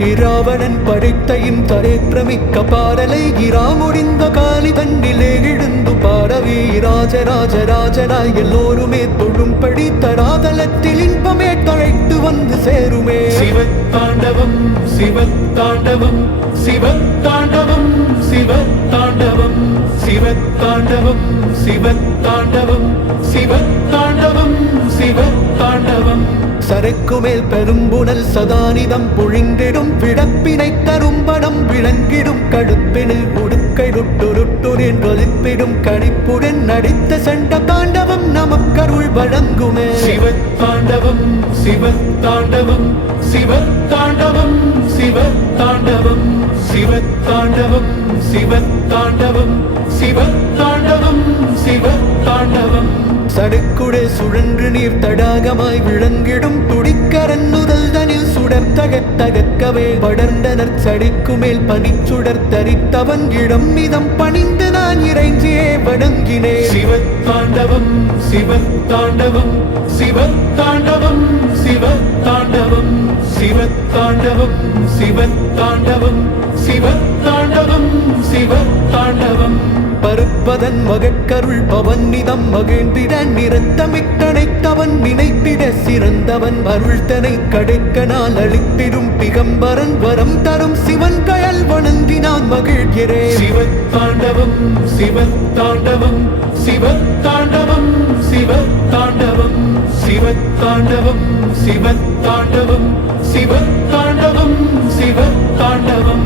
இராவணன் படைத்தையின் தரேற்றமிக்க பாடலை இரா முடிந்த காலி தண்டிலே எழுந்து பாடவே ராஜராஜராஜராய் எல்லோருமே தொழும்படி தராதலத்தில் இன்பமே தழைத்து வந்து சேருமே. சிவத்தாண்டவம் சிவத்தாண்டவம் சிவத்தாண்டவம் சிவத்தாண்டவம் சிவத்தாண்டவம் சிவத்தாண்டவம் சிவத்தாண்டவம் சிவத்தாண்டவம். சரைக்குமேல் பெரும்புணல் சதானிதம் பொழிந்திடும் விடப்பினை தரும்படம் விளங்கிடும் கடுப்பினில் உடுக்கை ருட்டுருட்டுரின் ஒலிப்பிடும் கணிப்புடன் நடித்த சண்ட தாண்டவம் நமக்கருள் வழங்குமே. சிவத்தாண்டவம் சிவத்தாண்டவம் சிவத்தாண்டவம் சிவத்தாண்டவம் சிவத்தாண்டவம் சிவத்தாண்டவம் சிவத்தாண்டவம் சிவத்தாண்டவம் சடுக்குடே சுழன்று நீர் தடாகமாய் விளங்கிடும் துடிக்கரன் முதல் தனில் சுடர் தகத்தகக்கவே படர்ந்தனர் சடிக்கு மேல் பனிச்சுடர் தரித்தவன் இடம் மிதம் பணிந்து நான் இறைஞ்சியே வணங்கினே சிவத்தாண்டவம் சிவத்தாண்டவம் சிவத்தாண்டவம் சிவத்தாண்டவம் சிவத்தாண்டவம் சிவத்தாண்டவம் சிவத்தாண்டவம் சிவத்தாண்டவம் பருப்பதன் மகட்கருள் பவன் நிதம் மகிழ்ந்திட நிறத்தமிட்டனைத்தவன் நினைத்திட சிறந்தவன் அருள்தனை கடைக்கனால் அளித்திடும் பிகம்பரன் வரம் தரும் சிவன் கயல் வணங்கினான் மகிழ்கிறே சிவத்தாண்டவம் சிவத்தாண்டவம் சிவத்தாண்டவம் சிவத்தாண்டவம் சிவத்தாண்டவம் சிவத்தாண்டவம் சிவத்தாண்டவம் சிவத்தாண்டவம்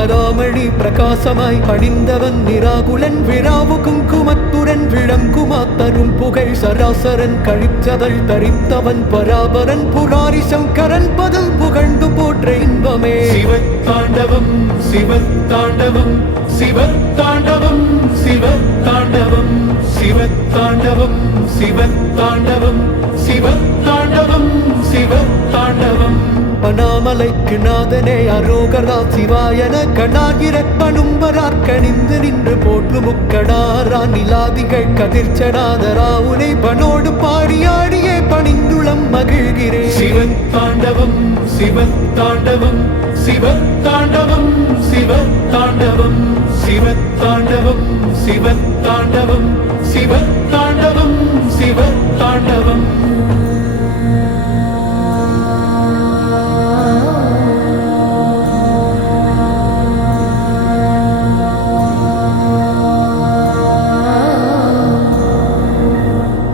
அராமணி பிரகாசமாய் அணிந்தவன் நிராகுலன் விராவு குங்குமத்துடன் விளங்குமா தரும் புகழ் சராசரன் கழிச்சதல் தரித்தவன் பராபரன் புராரி சங்கரன் பதம் புகழ்ந்து போற்ற இன்பமே சிவத்தாண்டவம் சிவத்தாண்டவம் சிவத்தாண்டவம் சிவத்தாண்டவம் சிவத்தாண்டவம் சிவத்தாண்டவம் சிவத்தாண்டவம் சிவத்தாண்டவம் அனாமலைக்கு நாதனே அரோகரா சிவாயன கணாகிரப்பனும்பரார் கணிந்து நின்று போற்று முக்கடாரா நிலாதிகள் கதிர்ச்சடாதரா உனை பனோடு பாடியாடியே பணிந்துளம் மகிழ்கிறே சிவத்தாண்டவம் சிவத்தாண்டவம் சிவத்தாண்டவம் சிவத்தாண்டவம் சிவத்தாண்டவம் சிவத்தாண்டவம் சிவத்தாண்டவம் சிவத்தாண்டவம்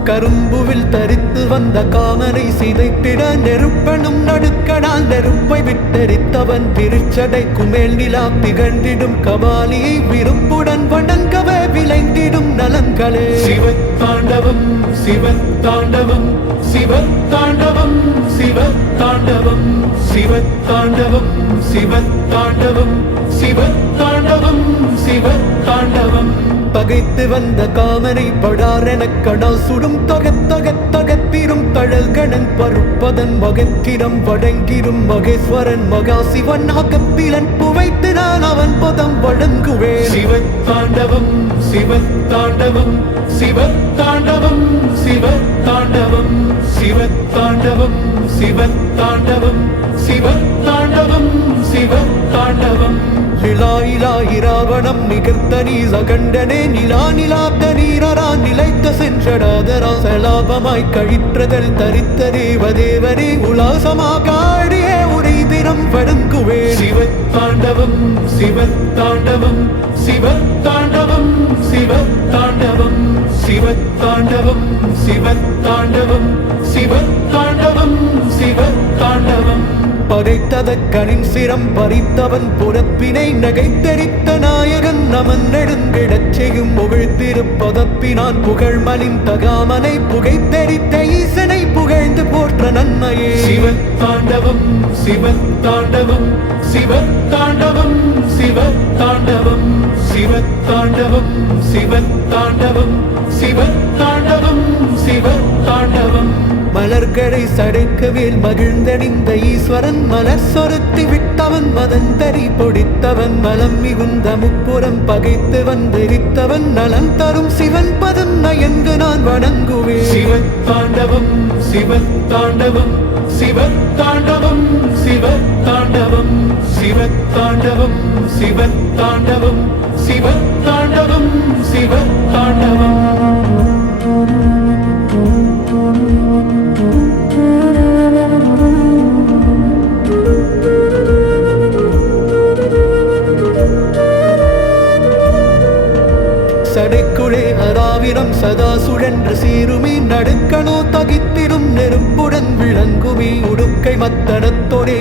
கரும்புவில் தரித்து வந்த காமனை சிதைத்திட நெருப்பனும் நடுக்கடால் நெருப்பை விட்டரித்தவன் திருச்சடை குமேல் நிலா திகழ்ந்திடும் கபாலியை விருப்புடன் வணங்கவே விளைந்திடும் நலன்களே சிவத்தாண்டவம் சிவத்தாண்டவம் சிவத்தாண்டவம் சிவத்தாண்டவம் சிவத்தாண்டவம் சிவத்தாண்டவம் சிவத்தாண்டவம் சிவத்தாண்டவம் பகைத்து வந்த காமனை படாரெனக் கடல் சுடும் தொகத்தொகத்தொகத்திரும் தழல்கணன் பருப்பதன் மகத்திடம் வழங்கிடும் மகேஸ்வரன் மகாசிவன் அகத்திலன் புவைத்து நான் அவன் பதம் வழங்குவே சிவத்தாண்டவம் சிவத்தாண்டவம் சிவத்தாண்டவம் சிவத்தாண்டவம் சிவத்தாண்டவம் சிவத்தாண்டவம் சிவத்தாண்டவம் சிவத்தாண்டவம் நிலாயிலா இராவணம் நிகர்த்தனி சகண்டனே நிலா நிலாப்த நீரரா நிலைத்த சென்றடாதரா சலாபமாய் கழிற்றதல் தரித்த தேவதேவனே உலாசமாக ஆடியே உரை தினம் வணங்குவே சிவத்தாண்டவம் சிவத்தாண்டவம் சிவத்தாண்டவம் சிவத்தாண்டவம் சிவத்தாண்டவம் சிவத்தாண்டவம் சிவத்தாண்டவம் சிவத்தாண்டவம் பகைத்ததக்கனின் சிரம் பறித்தவன் புறப்பினை நகைத்தெரித்த நாயகன் நமன் நெடுங்கிடச் செய்யும் புகழ்த்திருப்பதப்பினான் புகழ்மலின் தகாமனை புகைத்தெரித்த ஈசனை புகழ்ந்து போற்ற நன்மையே சிவத்தாண்டவம் சிவத்தாண்டவம் சிவத்தாண்டவம் சிவத்தாண்டவம் சிவத்தாண்டவம் சிவத்தாண்டவம் சிவத்தாண்டவம் சிவத்தாண்டவம் மலர்களை சடைக்கவேல் மகிழ்ந்தணிந்த ஈஸ்வரன் மலர் சொருத்தி விட்டவன் மதந்தரி பொடித்தவன் மலம் மிகுந்த முப்புறம் பகைத்து வந்தெரித்தவன் நலன் தரும் சிவன் பதம் நயங்கு நான் வணங்குவேன் சிவத்தாண்டவம் சிவத்தாண்டவம் சிவத்தாண்டவம் சிவத்தாண்டவம் சிவத்தாண்டவம் சிவத்தாண்டவம் சிவத்தாண்டவம் சிவத்தாண்டவம் சடைக்குழே அராவிரம் சதா சுழன்று சீருமி நடுக்கணோ தகித்திடும் நெருப்புடன் விளங்குமி உடுக்கை மத்த வெறித்தனத்தோடே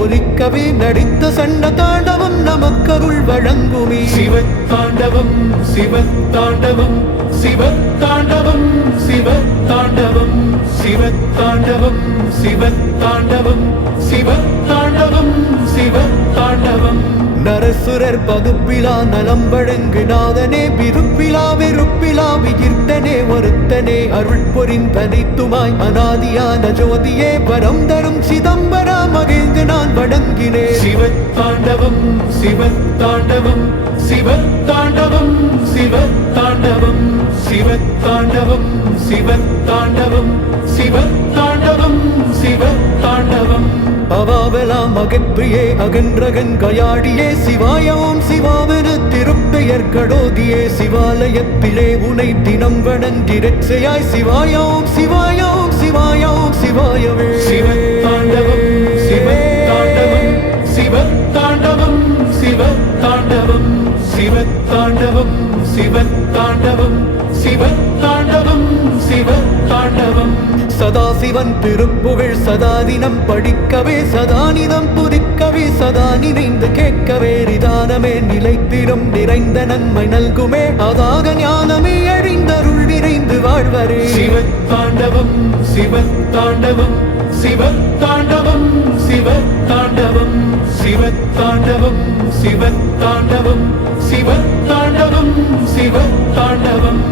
ஒலிக்கவே நடித்த சண்ட தாண்டவம் நமக்கருள் வழங்குமே. சிவத்தாண்டவம் சிவத்தாண்டவம் சிவத்தாண்டவம் சிவத்தாண்டவம் சிவத்தாண்டவம் சிவத்தாண்டவம் சிவத்தாண்டவம் சிவத்தாண்டவம். நரசுரர் பகுப்பிலா நலம் வழங்கு நாதனே விருப்பிலா வெறுப்பிலா விகிர்த்தனே ஒருத்தனே அருள் பொறிந்தனைத்துமாய் அநாதியான ஜோதியே வரம் தரும் சிதம்பரா மகிழ்ந்து நான் வணங்கினேன். சிவத்தாண்டவம் சிவத்தாண்டவம் சிவத்தாண்டவம் சிவத்தாண்டவம் சிவத்தாண்டவம் சிவத்தாண்டவம் சிவத்தாண்டவம் சிவத்தாண்டவம். அவாவெல்லாம் அகற்றியே அகன்றகன் கயாடியே சிவாயவும் சிவாவென திருப்பெயர் கடோதியே சிவாலயத்திலே உனை தினம் வணங்கிரட்சையாய் சிவாயவும் சிவாயவும் சிவாயவும் சிவாயவே. சிவத்தாண்டவம் சிவத்தாண்டவம் சிவத்தாண்டவம் சிவத்தாண்டவம் சிவத்தாண்டவம் சிவத்தாண்டவம் சிவத்தாண்டவம் சிவத்தாண்டவம். சதாசிவன் திருப்புகழ் சதாதினம் படிக்கவே சதானிதம் புதிக்கவே சதா நினைந்து கேட்கவே நிதானமே நிலைத்திடும் நிறைந்த நன்மை நல்குமே அதாக ஞானமே அழிந்தருள் நிறைந்து வாழ்வரே. சிவத்தாண்டவம் சிவத்தாண்டவம் சிவத்தாண்டவம் சிவத்தாண்டவம் சிவத்தாண்டவம் சிவத்தாண்டவம் சிவத்தாண்டவம் சிவத்தாண்டவம்.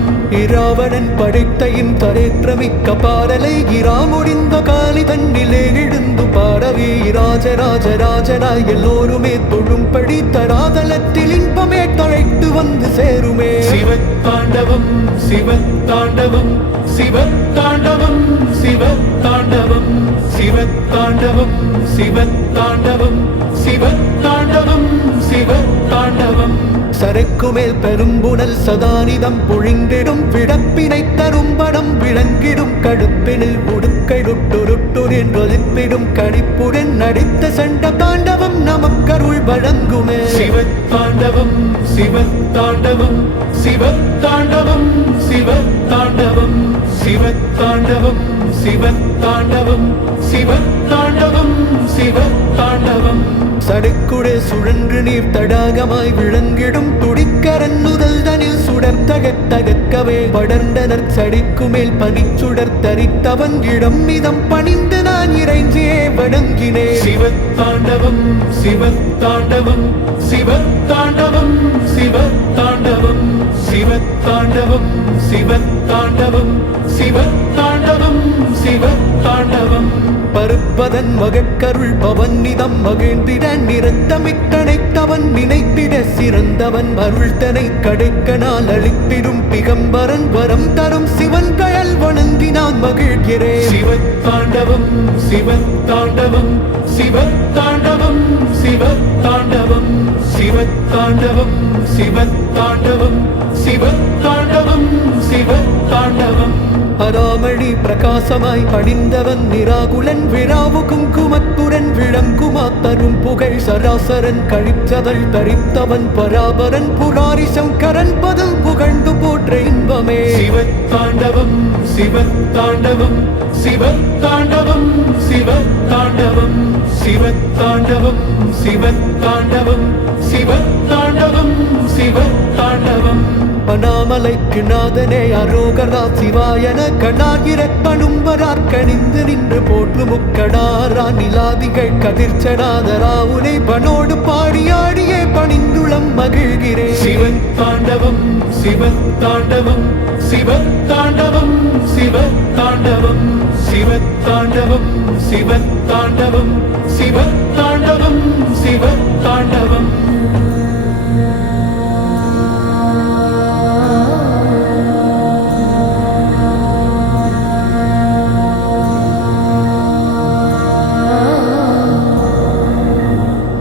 இராவணன் படைத்தையின் தரேற்றமிக்க பாடலை இரா முடிந்த காலி தன்னிலே எழுந்து பாடவே ராஜராஜராஜனாய் எல்லோருமே தொழும்படி தராதலத்தில் இன்பமே தழைத்து வந்து சேருமே. சிவத்தாண்டவம் சிவத்தாண்டவம் சிவத்தாண்டவம் சிவத்தாண்டவம் சிவத்தாண்டவம் சிவத்தாண்டவம் சிவத்தாண்டவம் சிவத்தாண்டவம். சரைக்குமேல் பெரும்புணல் சதானிதம் பொழிந்திடும் விடப்பினை தரும் படம் விளங்கிடும் கடுப்பினில் உடுக்கைடுட்டுருட்டுரின் ஒலிப்பிடும் கடிப்புடன் நடித்த சண்ட தாண்டவம் நமக்கருள் வழங்குமே. சிவத்தாண்டவம் சிவத்தாண்டவம் சிவத்தாண்டவம் சிவத்தாண்டவம் சிவத்தாண்டவம் சிவத்தாண்டவம் சிவத்தாண்டவம் சிவத்தாண்டவம். சடைக்குடே சுழன்று நீர் தடாகமாய் விளங்கிடும் துடிக்கரன் முதல் தனில் சுடர் தகத்தகக்கவே படர்ந்தனர் சடிக்கு மேல் பனிச்சுடர் தரித்தவன் இடம் மிதம் பணிந்து நான் இறைஞ்சியே வணங்கினேன். சிவத்தாண்டவம் சிவத்தாண்டவம் சிவத்தாண்டவம் சிவத்தாண்டவம் சிவத்தாண்டவம் சிவத்தாண்டவம் சிவத்தாண்டவம் சிவத்தாண்டவம். பருப்பதன் மகட்கருள் பவன்னிதம் மகிழ்ந்திட நிறத்தமிட்டனைத்தவன் நினைத்திட சிறந்தவன் அருள்தனை கடைக்கனால் அளித்திடும் பிகம்பரன் வரம் தரும் சிவன் கயல் வணங்கினான் மகிழ்கிறேன். சிவத்தாண்டவம் சிவத்தாண்டவம் சிவத்தாண்டவம் சிவத்தாண்டவம் சிவத்தாண்டவம் சிவத்தாண்டவம் சிவத்தாண்டவம் சிவத்தாண்டவம். அராமழி பிரகாசமாய் அணிந்தவன் நிராகுலன் விழாவு குங்குமத்துடன் விளங்குமா தரும் புகழ் சராசரன் கழிச்சதல் தரித்தவன் பராபரன் புராரி சங்கரன் பதம் புகழ்ந்து போற்ற இன்பமே. சிவத்தாண்டவம் சிவத்தாண்டவம் சிவத்தாண்டவம் சிவத்தாண்டவம் சிவத்தாண்டவம் சிவத்தாண்டவம் சிவத்தாண்டவம் சிவத்தாண்டவம். அனாமலைக்கு நாதனே அரோகரா சிவாயன கடாகிரப்பனும் வரார் கணிந்து நின்று போற்று முக்கடாரா நிலாதிகள் கதிர்ச்சனாதரா உனை பனோடு பாடியாடியே பணிந்துளம் மகிழ்கிறேன். சிவத்தாண்டவம் சிவத்தாண்டவம் சிவத்தாண்டவம் சிவத்தாண்டவம் சிவத்தாண்டவம் சிவத்தாண்டவம் சிவத்தாண்டவம் சிவத்தாண்டவம்.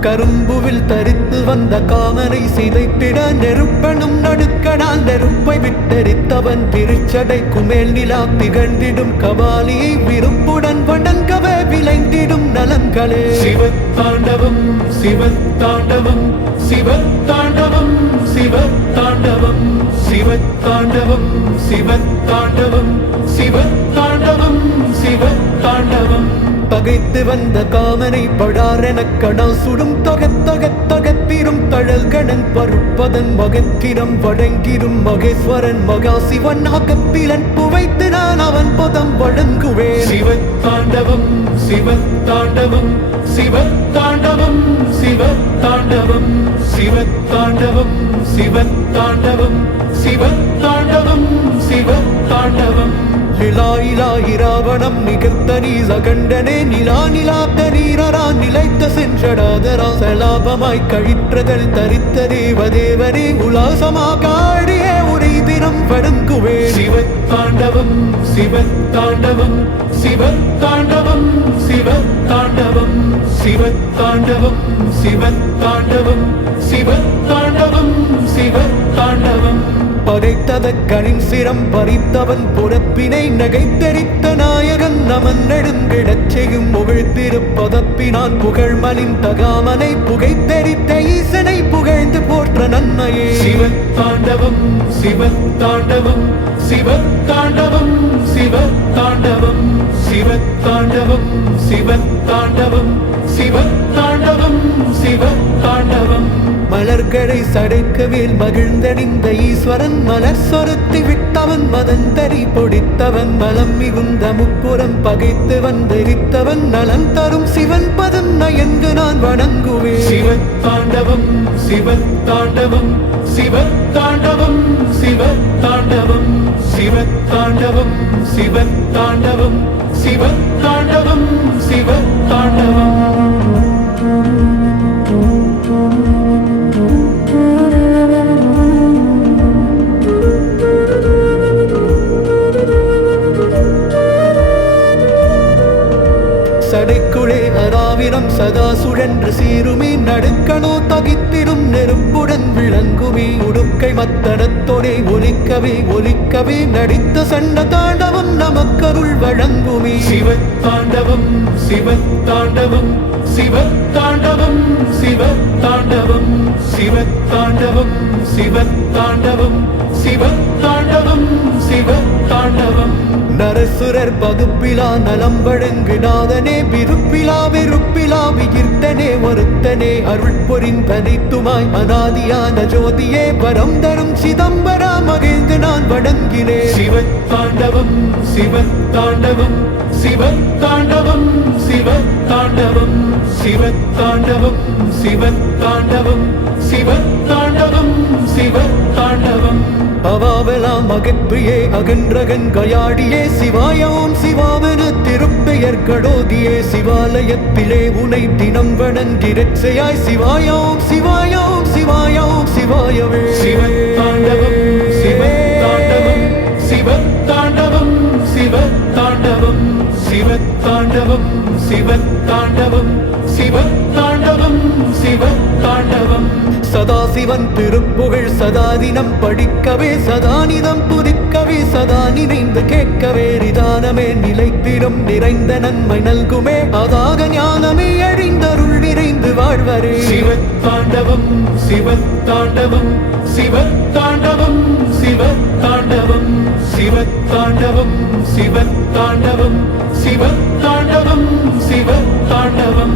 கரும்புவில் தரித்து வந்த காமனை சிதைத்திட நெருப்பனும் நடுக்கடால் நெருப்பை விட்டரித்தவன் திருச்சடைக்கு மேல் நிலா திகழ்ந்திடும் கபாலியை விருப்புடன் வணங்கவே விளைந்திடும் நலன்களே. சிவத்தாண்டவம் சிவத்தாண்டவம் சிவத்தாண்டவம் சிவத்தாண்டவம் சிவத்தாண்டவம் சிவத்தாண்டவம் சிவத்தாண்டவம் சிவத்தாண்டவம். பகைத்து வந்த காமனை படாரெனக் கணல் சுடும் தொகத்திரும் தழல்கணன் பருப்பதன் மகத்திரம் வழங்கிடும் மகேஸ்வரன் மகாசிவன் அகத்திலன் புவைத்து நான் அவன் பதம் வழங்குவேன். சிவத்தாண்டவம் சிவத்தாண்டவம் சிவத்தாண்டவம் சிவத்தாண்டவம் சிவத்தாண்டவம் சிவத்தாண்டவம் சிவத்தாண்டவம் சிவத்தாண்டவம். இராவணம் நிகழ்த்த நீ சகண்டனே நிலாத்த நீரரா நிலைத்த சென்றடாதரா சலாபமாய் கழிற்றதல் தரித்த தேவதேவனே உலாசமாக ஆடிய உரை தினம் வழங்குவேன். சிவத்தாண்டவம் சிவத்தாண்டவம் சிவத்தாண்டவம் சிவத்தாண்டவம் சிவத்தாண்டவம் சிவத்தாண்டவம் சிவத்தாண்டவம் சிவத்தாண்டவம். படைத்ததற்கனின் சிரம் பறித்தவன் புறப்பினை நகைத்தெரித்த நாயகன் நமன் நெடுங்கிடச் செய்யும் புகழ்த்திருப்பதற்பினான் புகழ்மலின் தகாமனை புகைத்தெரித்த ஈசனை புகழ்ந்து போற்ற நன்மையே. சிவத்தாண்டவம் சிவத்தாண்டவம் சிவத்தாண்டவம் சிவத்தாண்டவம் சிவத்தாண்டவம் சிவத்தாண்டவம் சிவத்தாண்டவம் சிவத்தாண்டவம். மலர்களை சடைக்கவேல் மகிழ்ந்தணிந்த ஈஸ்வரன் மலர் சொருத்தி விட்டவன் மதந்தரி பொடித்தவன் மலம் மிகுந்த முப்புறம் பகைத்து வந்தெரித்தவன் நலம் தரும் சிவன் பதம் நயந்து நான் வணங்குவேன். சிவத்தாண்டவம் சிவத்தாண்டவம் சிவத்தாண்டவம் சிவத்தாண்டவம் சிவத்தாண்டவம் சிவத்தாண்டவம் சிவத்தாண்டவம் சிவத்தாண்டவம். சடைக்குழே அராவிரம் சதா சுழன்று சீருமே நடுக்கணோ தகித்திடும் நெருப்புடன் விளங்குமே உடுக்கை மத்தனத்தோடே ஒலிக்கவே நடித்த சண்ட தாண்டவம் நமக்கருள் வழங்குமே. சிவத்தாண்டவம் சிவத்தாண்டவம் சிவத்தாண்டவம் சிவத்தாண்டவம் சிவத்தாண்டவம் சிவத்தாண்டவம் சிவத்தாண்டவம் சிவத்தாண்டவம். நரசுரர் பகுப்பிலா நலம் வழங்கிடாதனே விருப்பிலா வெறுப்பிலா விகிர்த்தனே ஒருத்தனே அருள் பொறிந்தனைத்துமாய் அநாதியான ஜோதியே வரம் தரும் சிதம்பரா மகிழ்ந்து நான் வணங்கினேன். சிவத்தாண்டவம் சிவத்தாண்டவம் சிவத்தாண்டவம் சிவத்தாண்டவம் சிவத்தாண்டவம் சிவத்தாண்டவம் சிவத்தாண்டவம் சிவத்தாண்டவம். அவாவெலாம் அகற்றியே அகன்றகன் கயாடியே சிவாயோம் சிவாவென திருப்பெயர் கடோதியே சிவாலயத்திலே உனை தினம் வணங்கிரட்சையாய் சிவாயோம் சிவாயோம் சிவாயோம் சிவாயவே. சிவத்தாண்டவம் சிவத்தாண்டவம் சிவத்தாண்டவம் சிவத்தாண்டவம் சிவத்தாண்டவம் சிவத்தாண்டவம் சிவத்தாண்டவம் சிவத்தாண்டவம். சதாசிவன் திருப்புகழ் சதாதினம் படிக்கவே சதானிதம் புதிக்கவே சதா நினைந்து கேட்கவே நிதானமே நிலைத்திடும் நிறைந்த நன்மை நல்குமே அதாக ஞானமே அழிந்தருள் நிறைந்து வாழ்வரே. சிவத்தாண்டவம் சிவத்தாண்டவம் சிவத்தாண்டவம் சிவத்தாண்டவம் சிவத்தாண்டவம் சிவத்தாண்டவம் சிவத்தாண்டவம் சிவத்தாண்டவம்.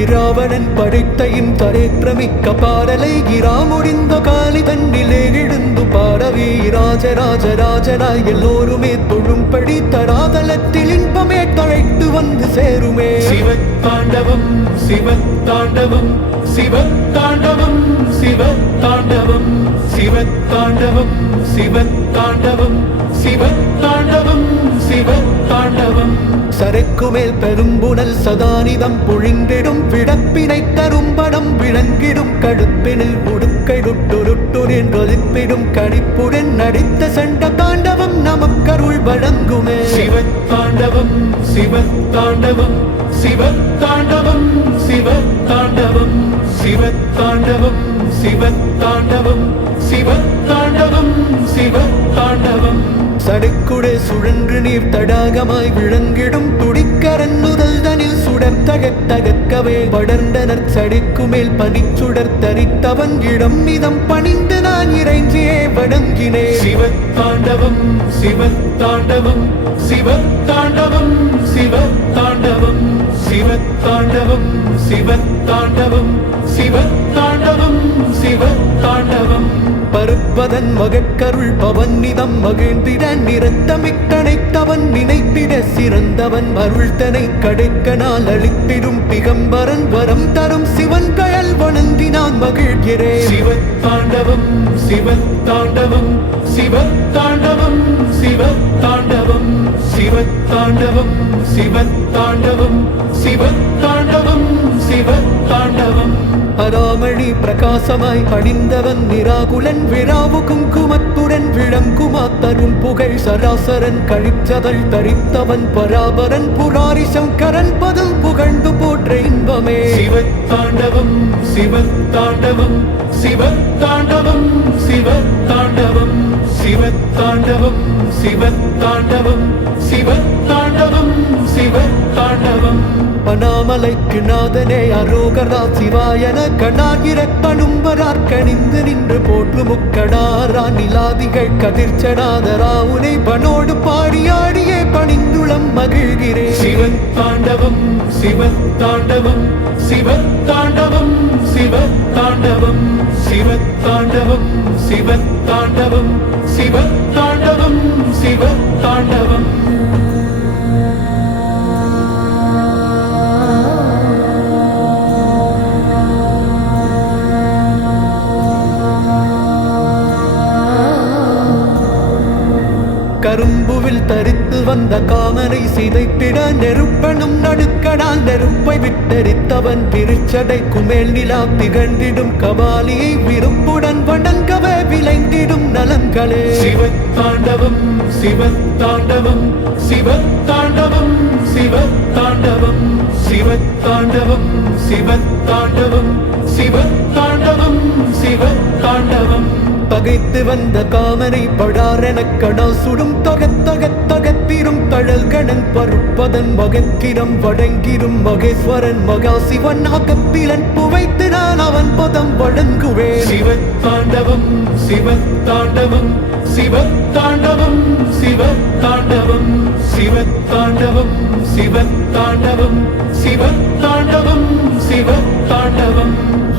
இராவணன் படைத்தையின் தரேற்றமிக்க பாடலை இரா முடிந்த காலி தன்னிலே எழுந்து பாடவே ராஜராஜராஜனாய் எல்லோருமே தொழும்படி தராதலத்தில் இன்பமே தழைத்து வந்து சேருமே. சிவத்தாண்டவம் சிவத்தாண்டவம் சிவத்தாண்டவம் சிவத்தாண்டவம் சிவத்தாண்டவம் சிவத்தாண்டவம் சிவத்தாண்டவம் சிவத்தாண்டவம். சரைக்குமேல் பெரும்புணல் சதானிதம் பொழிந்திடும் விடப்பினை தரும்படம் விளங்கிடும் கடுப்பினில் உடுக்கைடுட்டுருட்டுரின் கொதிப்பிடும் கணிப்புடன் நடித்த சண்ட தாண்டவம் நமக்கருள் வழங்குமே. சிவத்தாண்டவம் சிவத்தாண்டவம் சிவத்தாண்டவம் சிவத்தாண்டவம் சிவத்தாண்டவம் சிவத்தாண்டவம் சிவத்தாண்டவம் சிவத்தாண்டவம். சடைக்குடே சுழன்று நீர் தடாகமாய் விளங்கிடும் துடிக்கரன்னுதல் தனில் சுடர்த்தகத்தகக்கவே படர்ந்தனர் சடைக்குமேல் பனிச்சுடர் தரித்தவன் இடம் மிதம் பணிந்து நான் இறைஞ்சியே வணங்கினேன். சிவத்தாண்டவம் சிவத்தாண்டவம் சிவத்தாண்டவம் சிவத்தாண்டவம் சிவத்தாண்டவம் சிவத்தாண்டவம் சிவத்தாண்டவம் சிவத்தாண்டவம் பருப்பதன் மகட்கருள் பவன்னிதம் மகிழ்ந்திட நிறத்தமிட்டனைத்தவன் நினைத்திட சிறந்தவன் அருள்தனை கடைக்கனால் அளித்திடும் திகம்பரன் வரம் தரும் சிவன் கயல் வணங்கி நான் மகிழ்கிறேன் சிவத்தாண்டவம் சிவத்தாண்டவம் சிவத்தாண்டவம் சிவத்தாண்டவம் சிவத்தாண்டவம் சிவத்தாண்டவம் சிவத்தாண்டவம் சிவத்தாண்டவம் அராமணி பிரகாசமாய் அணிந்தவன் நிராகுலன் விழாவு குங்குமத்துடன் விளங்குமா தரும் புகழ் சராசரன் கழிச்சதல் தரித்தவன் பராபரன் புராரி சங்கரன் பதம் புகழ்ந்து போற்ற இன்பமே சிவத்தாண்டவம் சிவத்தாண்டவம் சிவத்தாண்டவம் சிவத்தாண்டவம் சிவத்தாண்டவம் சிவத்தாண்டவம் சிவத்தாண்டவம் சிவத்தாண்டவம் அனாமலைக்கு நாதனே அரோகரா சிவாயன கணாகிரப்பனும்பரார் கணிந்து நின்று போற்று முக்கடாரா நிலாதிகள் கதிர்ச்சடாதரா உனை பனோடு பாடியாடியே பணிந்துளம் மகிழ்கிறேன் சிவத்தாண்டவம் சிவத்தாண்டவம் சிவத்தாண்டவம் சிவத்தாண்டவம் சிவத்தாண்டவம் சிவத்தாண்டவம் சிவத்தாண்டவம் சிவத்தாண்டவம் கரும்புவில் தரித்து வந்த காமனை சிதைத்திட நெருப்பனும் நடுக்கடால் நெருப்பை விட்டெரித்தவன் பிரிச்சடை குமேல் நிலா திகழ்ந்திடும் கபாலியை விருப்புடன் வணங்கவே விளைந்திடும் நலன்களே சிவத்தாண்டவம் சிவத்தாண்டவம் சிவத்தாண்டவம் சிவத்தாண்டவம் சிவத்தாண்டவம் சிவத்தாண்டவம் சிவத்தாண்டவம் சிவத்தாண்டவம் பகைத்து வந்த காமனை படாரெனக் கடா சுடும் தகத்தகத்தகத்திரும் தழல்கணன் பருப்பதன் மகத்திரம் வடங்கிரும் மகேஸ்வரன் மகாசிவன் அகப்பிலன் புவைத்து நான் அவன் பதம் வழங்குவேன் சிவத்தாண்டவம் சிவத்தாண்டவம் சிவத்தாண்டவம் சிவத்தாண்டவம் சிவத்தாண்டவம் சிவத்தாண்டவம் சிவத்தாண்டவம் சிவத்தாண்டவம்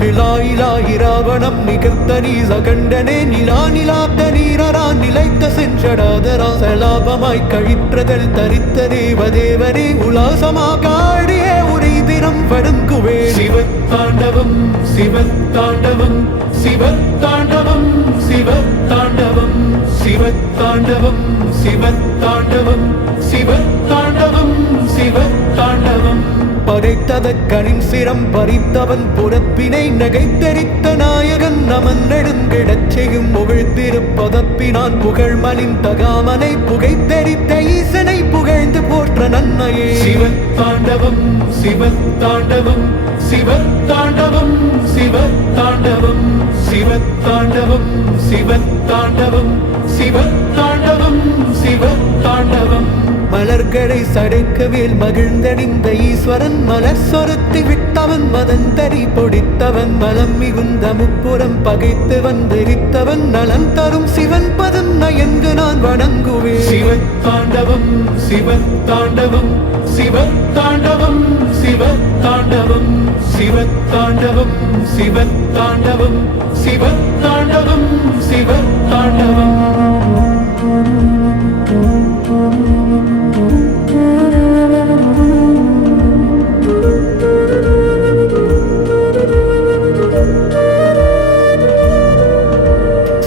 இலா இராவணம் நிகழ்த்தனி சகண்டனே நிலா நிலாப்த நீரரா நிலைத்த சென்றடாதரா சலாபமாய் கழிற்றதல் தரித்த தேவதேவரே உலாசமாக ஆடிய உரை தினம் வணங்குவே சிவத்தாண்டவம் சிவத்தாண்டவம் சிவத்தாண்டவம் சிவத்தாண்டவம் சிவத்தாண்டவம் சிவத்தாண்டவம் சிவத்தாண்டவம் சிவத்தாண்டவம் படைத்ததற்கனின் சிரம் பறித்தவன் புறப்பினை நகைத்தெரித்த நாயகன் நமன் நெடுங்கிடச் செய்யும் புகழ்த்திருப்பதப்பினான் புகழ்மலின் தகாமனை புகைத்தெரித்த ஈசனை புகழ்ந்து போற்ற நன்மையே சிவத்தாண்டவம் சிவத்தாண்டவம் சிவத்தாண்டவம் சிவத்தாண்டவம் சிவத்தாண்டவம் சிவத்தாண்டவம் சிவத்தாண்டவம் சிவத்தாண்டவம் மலர்களை சடைக்கவேல் மகிழ்ந்தணிந்த ஈஸ்வரன் மலர் சொருத்தி விட்டவன் மதந்தரி பொடித்தவன் மலம் மிகுந்த முப்புறம் பகைத்து வந்தெரித்தவன் நலன் தரும் சிவன் பதம் நயந்து நான் வணங்குவேன் சிவத்தாண்டவம் சிவத்தாண்டவம் சிவத்தாண்டவம் சிவத்தாண்டவம் சிவத்தாண்டவம் சிவத்தாண்டவம் சிவத்தாண்டவம் சிவத்தாண்டவம்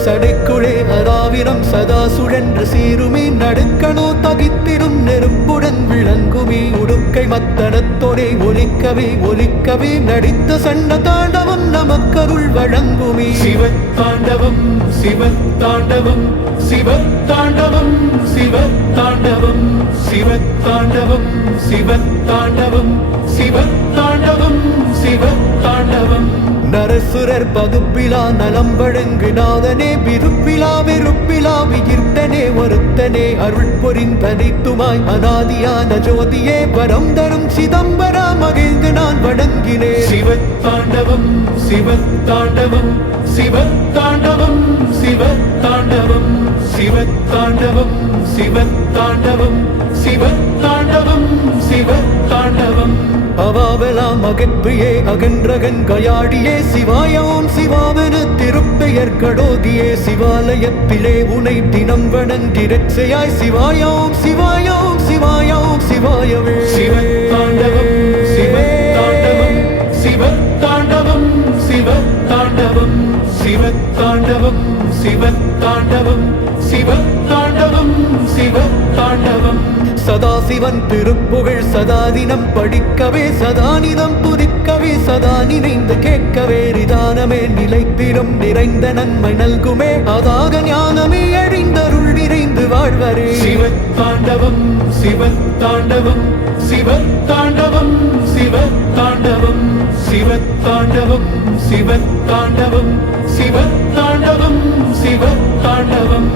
சடைக்குழே அராவிரம் சதா சுழன்று சீருமே நடுக்கணோ தகித்திடும் நெருப்புடன் விளங்குமே உடுக்கை மத்தனத்தோடே ஒலிக்கவே ஒலிக்கவே நடித்த சண்ட தாண்டவம் நமக்கருள் வழங்குமே சிவத்தாண்டவம் சிவத்தாண்டவம் சிவத்தாண்டவம் சிவத்தாண்டவம் சிவத்தாண்டவம் சிவத்தாண்டவம் சிவத்தாண்டவம் சிவத்தாண்டவம் நரசுரர் பகுப்பிலா நலம் வழங்கு நாதனே விருப்பிலா வெறுப்பிலா விகிர்த்தனே ஒருத்தனே அருள் பொறிந்தனைத்துமாய் அநாதியான ஜோதியே வரம் தரும் சிதம்பரா மகிழ்ந்து நான் வணங்கினேன் சிவத்தாண்டவம் சிவத்தாண்டவம் சிவத்தாண்டவம் சிவத்தாண்டவம் சிவத்தாண்டவம் சிவத்தாண்டவம் சிவத்தாண்டவம் சிவத்தாண்டவம் அவாவெல்லாம் அகற்றியே அகன்றகன் கயாடியே சிவாயோம் சிவாவென திருப்பெயர் கடோதியே சிவாலயத்திலே உனை தினம் வணங்கிரட்சையாய் சிவாயோம் சிவாயோம் சிவாயோம் சிவாயவே சிவத்தாண்டவம் சிவத்தாண்டவம் சிவத்தாண்டவம் சிவத்தாண்டவம் சிவத்தாண்டவம் சிவத்தாண்டவம் சிவத்தாண்டவம் சிவத்தாண்டவம் சதாசிவன் திருப்புகழ் சதாதினம் படிக்கவே சதானிதம் துதிக்கவே சதா நினைந்து கேட்கவே நிதானமே நிலைத்திடும் நிறைந்த நன்மை நல்குமே அதாக ஞானமே அழிந்தருள் நிறைந்து வாழ்வரே சிவத்தாண்டவம் சிவத்தாண்டவம் சிவத்தாண்டவம் சிவத்தாண்டவம் சிவத்தாண்டவம் சிவத்தாண்டவம் சிவத்தாண்டவம் சிவத்தாண்டவம்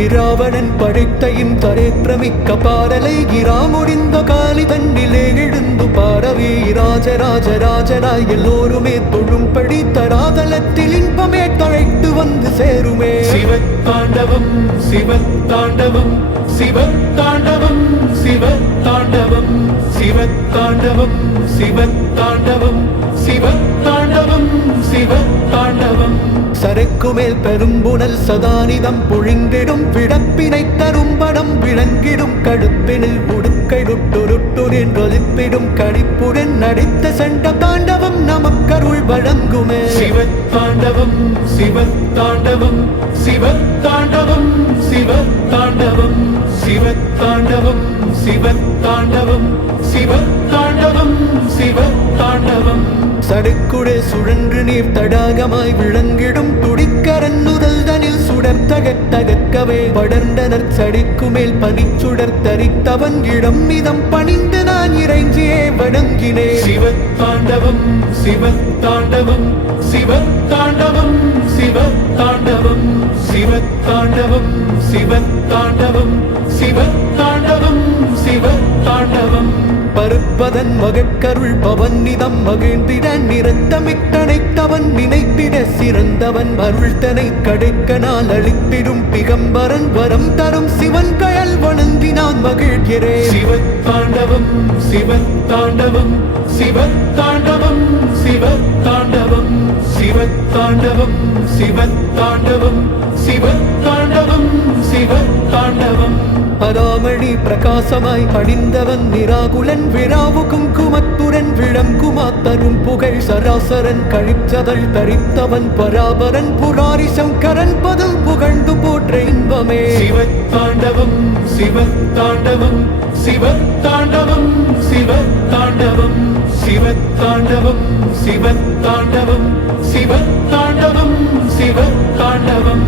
இராவணன் படைத்தையும் தரேற்றமிக்க பாடலை இரா முடிந்த காலி தன்னிலே எழுந்து பாடவே ராஜராஜராஜராய் எல்லோருமே தொழும்படி தராதலத்தில் இன்பமே தழைத்து வந்து சேருமே சிவத்தாண்டவம் சிவத்தாண்டவம் சிவத்தாண்டவம் சிவத்தாண்டவம் சிவத்தாண்டவம் சிவத்தாண்டவம் சிவத்தாண்டவம் சிவத்தாண்டவம் சரைக்கு மேல் பெரும்புணல் சதானிதம் பொழிந்திடும் விடப்பினை தரும்படம் விளங்கிடும் கழுப்பினில் உடுக்கைடுட்டொருட்டுரின் ஒலிப்பிடும் கடிப்புடன் நடித்த சென்ற தாண்டவம் நமக்கருள் வழங்குமே சிவத்தாண்டவம் சிவத்தாண்டவம் சிவத்தாண்டவம் சிவத்தாண்டவம் சிவத்தாண்டவம் சிவத்தாண்டவம் சிவத்தாண்டவம் சிவத்தாண்டவம் சடுக்குடே சுழன்று நீர் தடாகமாய் விளங்கிடும் துடிக்கரன் முதல் தனில் சுடர் தகத்தகக்கவே படர்ந்தனர் சடிக்கு மேல் பனிச்சுடர் தரித்தவன் இடம் மிதம் பணிந்து நான் இறைஞ்சியே வணங்கினே சிவத்தாண்டவம் சிவத்தாண்டவம் சிவத்தாண்டவம் சிவத்தாண்டவம் சிவத்தாண்டவம் சிவத்தாண்டவம் சிவத்தாண்டவம் சிவத்தாண்டவம் பருப்பதன் மகட்கருள் பவன்னிதம் மகிழ்ந்திட நிறத்தமிட்டனைத்தவன் நினைத்திட சிறந்தவன் அருள்தனை கடைக்கனால் அளித்திடும் பிகம்பரன் வரம் தரும் சிவன் கயல் வணங்கினான் மகிழ்கிறேன் சிவத்தாண்டவம் சிவத்தாண்டவம் சிவத்தாண்டவம் சிவத்தாண்டவம் சிவத்தாண்டவம் சிவத்தாண்டவம் சிவத்தாண்டவம் சிவத்தாண்டவம் அராமணி பிரகாசமாய் அணிந்தவன் நிராகுலன் விராவு குங்குமத்துடன் விளங்குமா தரும் புகழ் சராசரன் கழிச்சதழ் தரித்தவன் பராபரன் புராரி சங்கரன் பதம் புகழ்ந்து போற்ற இன்பமே சிவத்தாண்டவம் சிவத்தாண்டவம் சிவத்தாண்டவம் சிவத்தாண்டவம் சிவத்தாண்டவம் சிவத்தாண்டவம் சிவத்தாண்டவம் சிவத்தாண்டவம்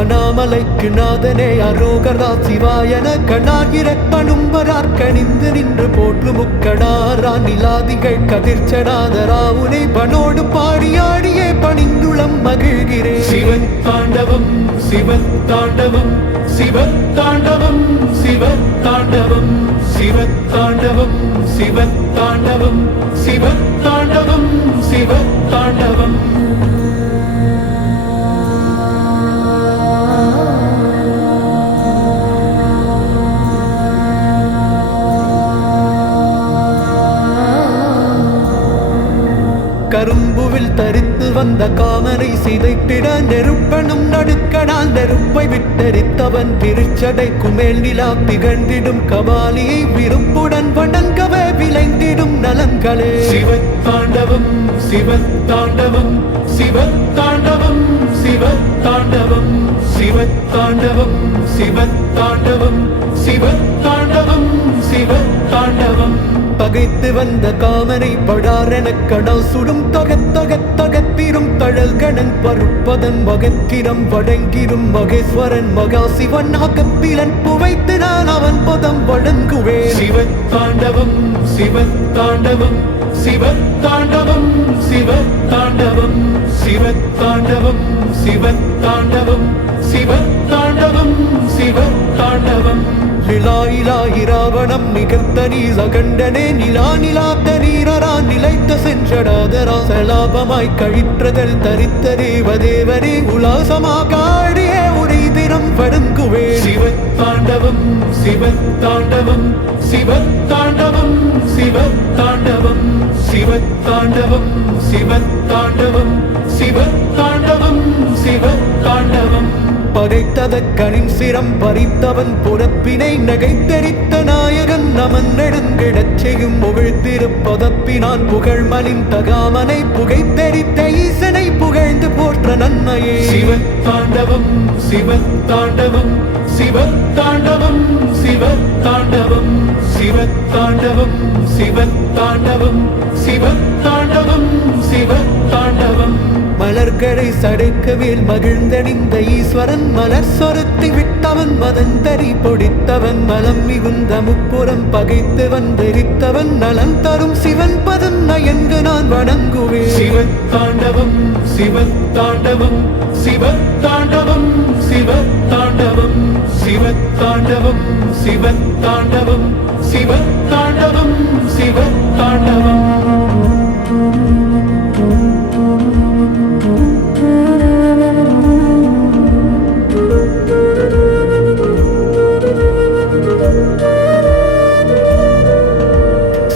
அனாமலைக்கு நாதனே அரோகரா சிவாயன கணாகிரப்பனும்பரார் கணிந்து நின்று போற்று முக்கடாரா நிலாதிகள் கதிர்ச்சடாதரா உனை பனோடு பாடியாடியே பணிந்துளம் மகிழ்கிறேன் சிவத்தாண்டவம் சிவத்தாண்டவம் சிவத்தாண்டவம் சிவத்தாண்டவம் சிவத்தாண்டவம் சிவத்தாண்டவம் சிவத்தாண்டவம் சிவத்தாண்டவம் கரும்புவில் தரித்து வந்த காமனை சிதைத்திட நெருப்பனும் நடுக்கடால் நெருப்பை விட்டரித்தவன் திருச்சடை குமேல் நிலா திகழ்ந்திடும் கபாலியை விருப்புடன் வணங்கவே விளைந்திடும் நலன்களே சிவத்தாண்டவம் சிவத்தாண்டவம் சிவத்தாண்டவம் சிவத்தாண்டவம் சிவத்தாண்டவம் சிவத்தாண்டவம் சிவத்தாண்டவம் சிவத்தாண்டவம் பகைத்து வந்த காமனை படாரெனக் கடல் சுடும் தொகத்தொகத்தொகத்திரும் தழல் கணன் பருப்பதன் மகத்திரம் வடங்கிரும் மகேஸ்வரன் மகாசிவன் அகப்பிலன் புவைத்து நான் அவன் பதம் வழங்குவேன் சிவத்தாண்டவம் சிவத்தாண்டவம் சிவத்தாண்டவம் சிவத்தாண்டவம் சிவத்தாண்டவம் சிவத்தாண்டவம் சிவத்தாண்டவம் சிவத்தாண்டவம் நிலாயிலா இராவணம் நிகழ்த்த நீ சகண்டனே நிலா நிலாத்த நீரரா நிலைத்த சென்றடாதரா சலாபமாய் கழிற்றதல் தரித்த தேவதேவனே உலாசமாக ஆடியே உரை தினம் வணங்குவேன் சிவத்தாண்டவம் சிவத்தாண்டவம் சிவத்தாண்டவம் சிவத்தாண்டவம் சிவத்தாண்டவம் சிவத்தாண்டவம் சிவத்தாண்டவம் சிவத்தாண்டவம் பகைத்ததற்கனின் சிரம் பறித்தவன் புறப்பினை நகைத்தெரித்த நாயகன் நமன் நெடுங்கிடச் செய்யும் புகழ்த்திருப்பதப்பினான் புகழ்மலின் தகாமனை புகைத்தெரித்த ஈசனை புகழ்ந்து போற்ற நன்மையே சிவத்தாண்டவம் சிவத்தாண்டவம் சிவத்தாண்டவம் சிவத்தாண்டவம் சிவத்தாண்டவம் சிவத்தாண்டவம் சிவத்தாண்டவம் சிவத்தாண்டவம் மலர்களை சடைக்கவேல் மகிழ்ந்தணிந்த ஈஸ்வரன் மலர் சொருத்தி விட்டவன் மதந்தரி பொடித்தவன் மலம் மிகுந்த முப்புறம் பகைத்து வந்தெரித்தவன் நலம் தரும் சிவன் பதம் நயங்கு நான் வணங்குவேன் சிவத்தாண்டவம் சிவத்தாண்டவம் சிவத்தாண்டவம் சிவத்தாண்டவம் சிவத்தாண்டவம் சிவத்தாண்டவம் சிவத்தாண்டவம் சிவத்தாண்டவம்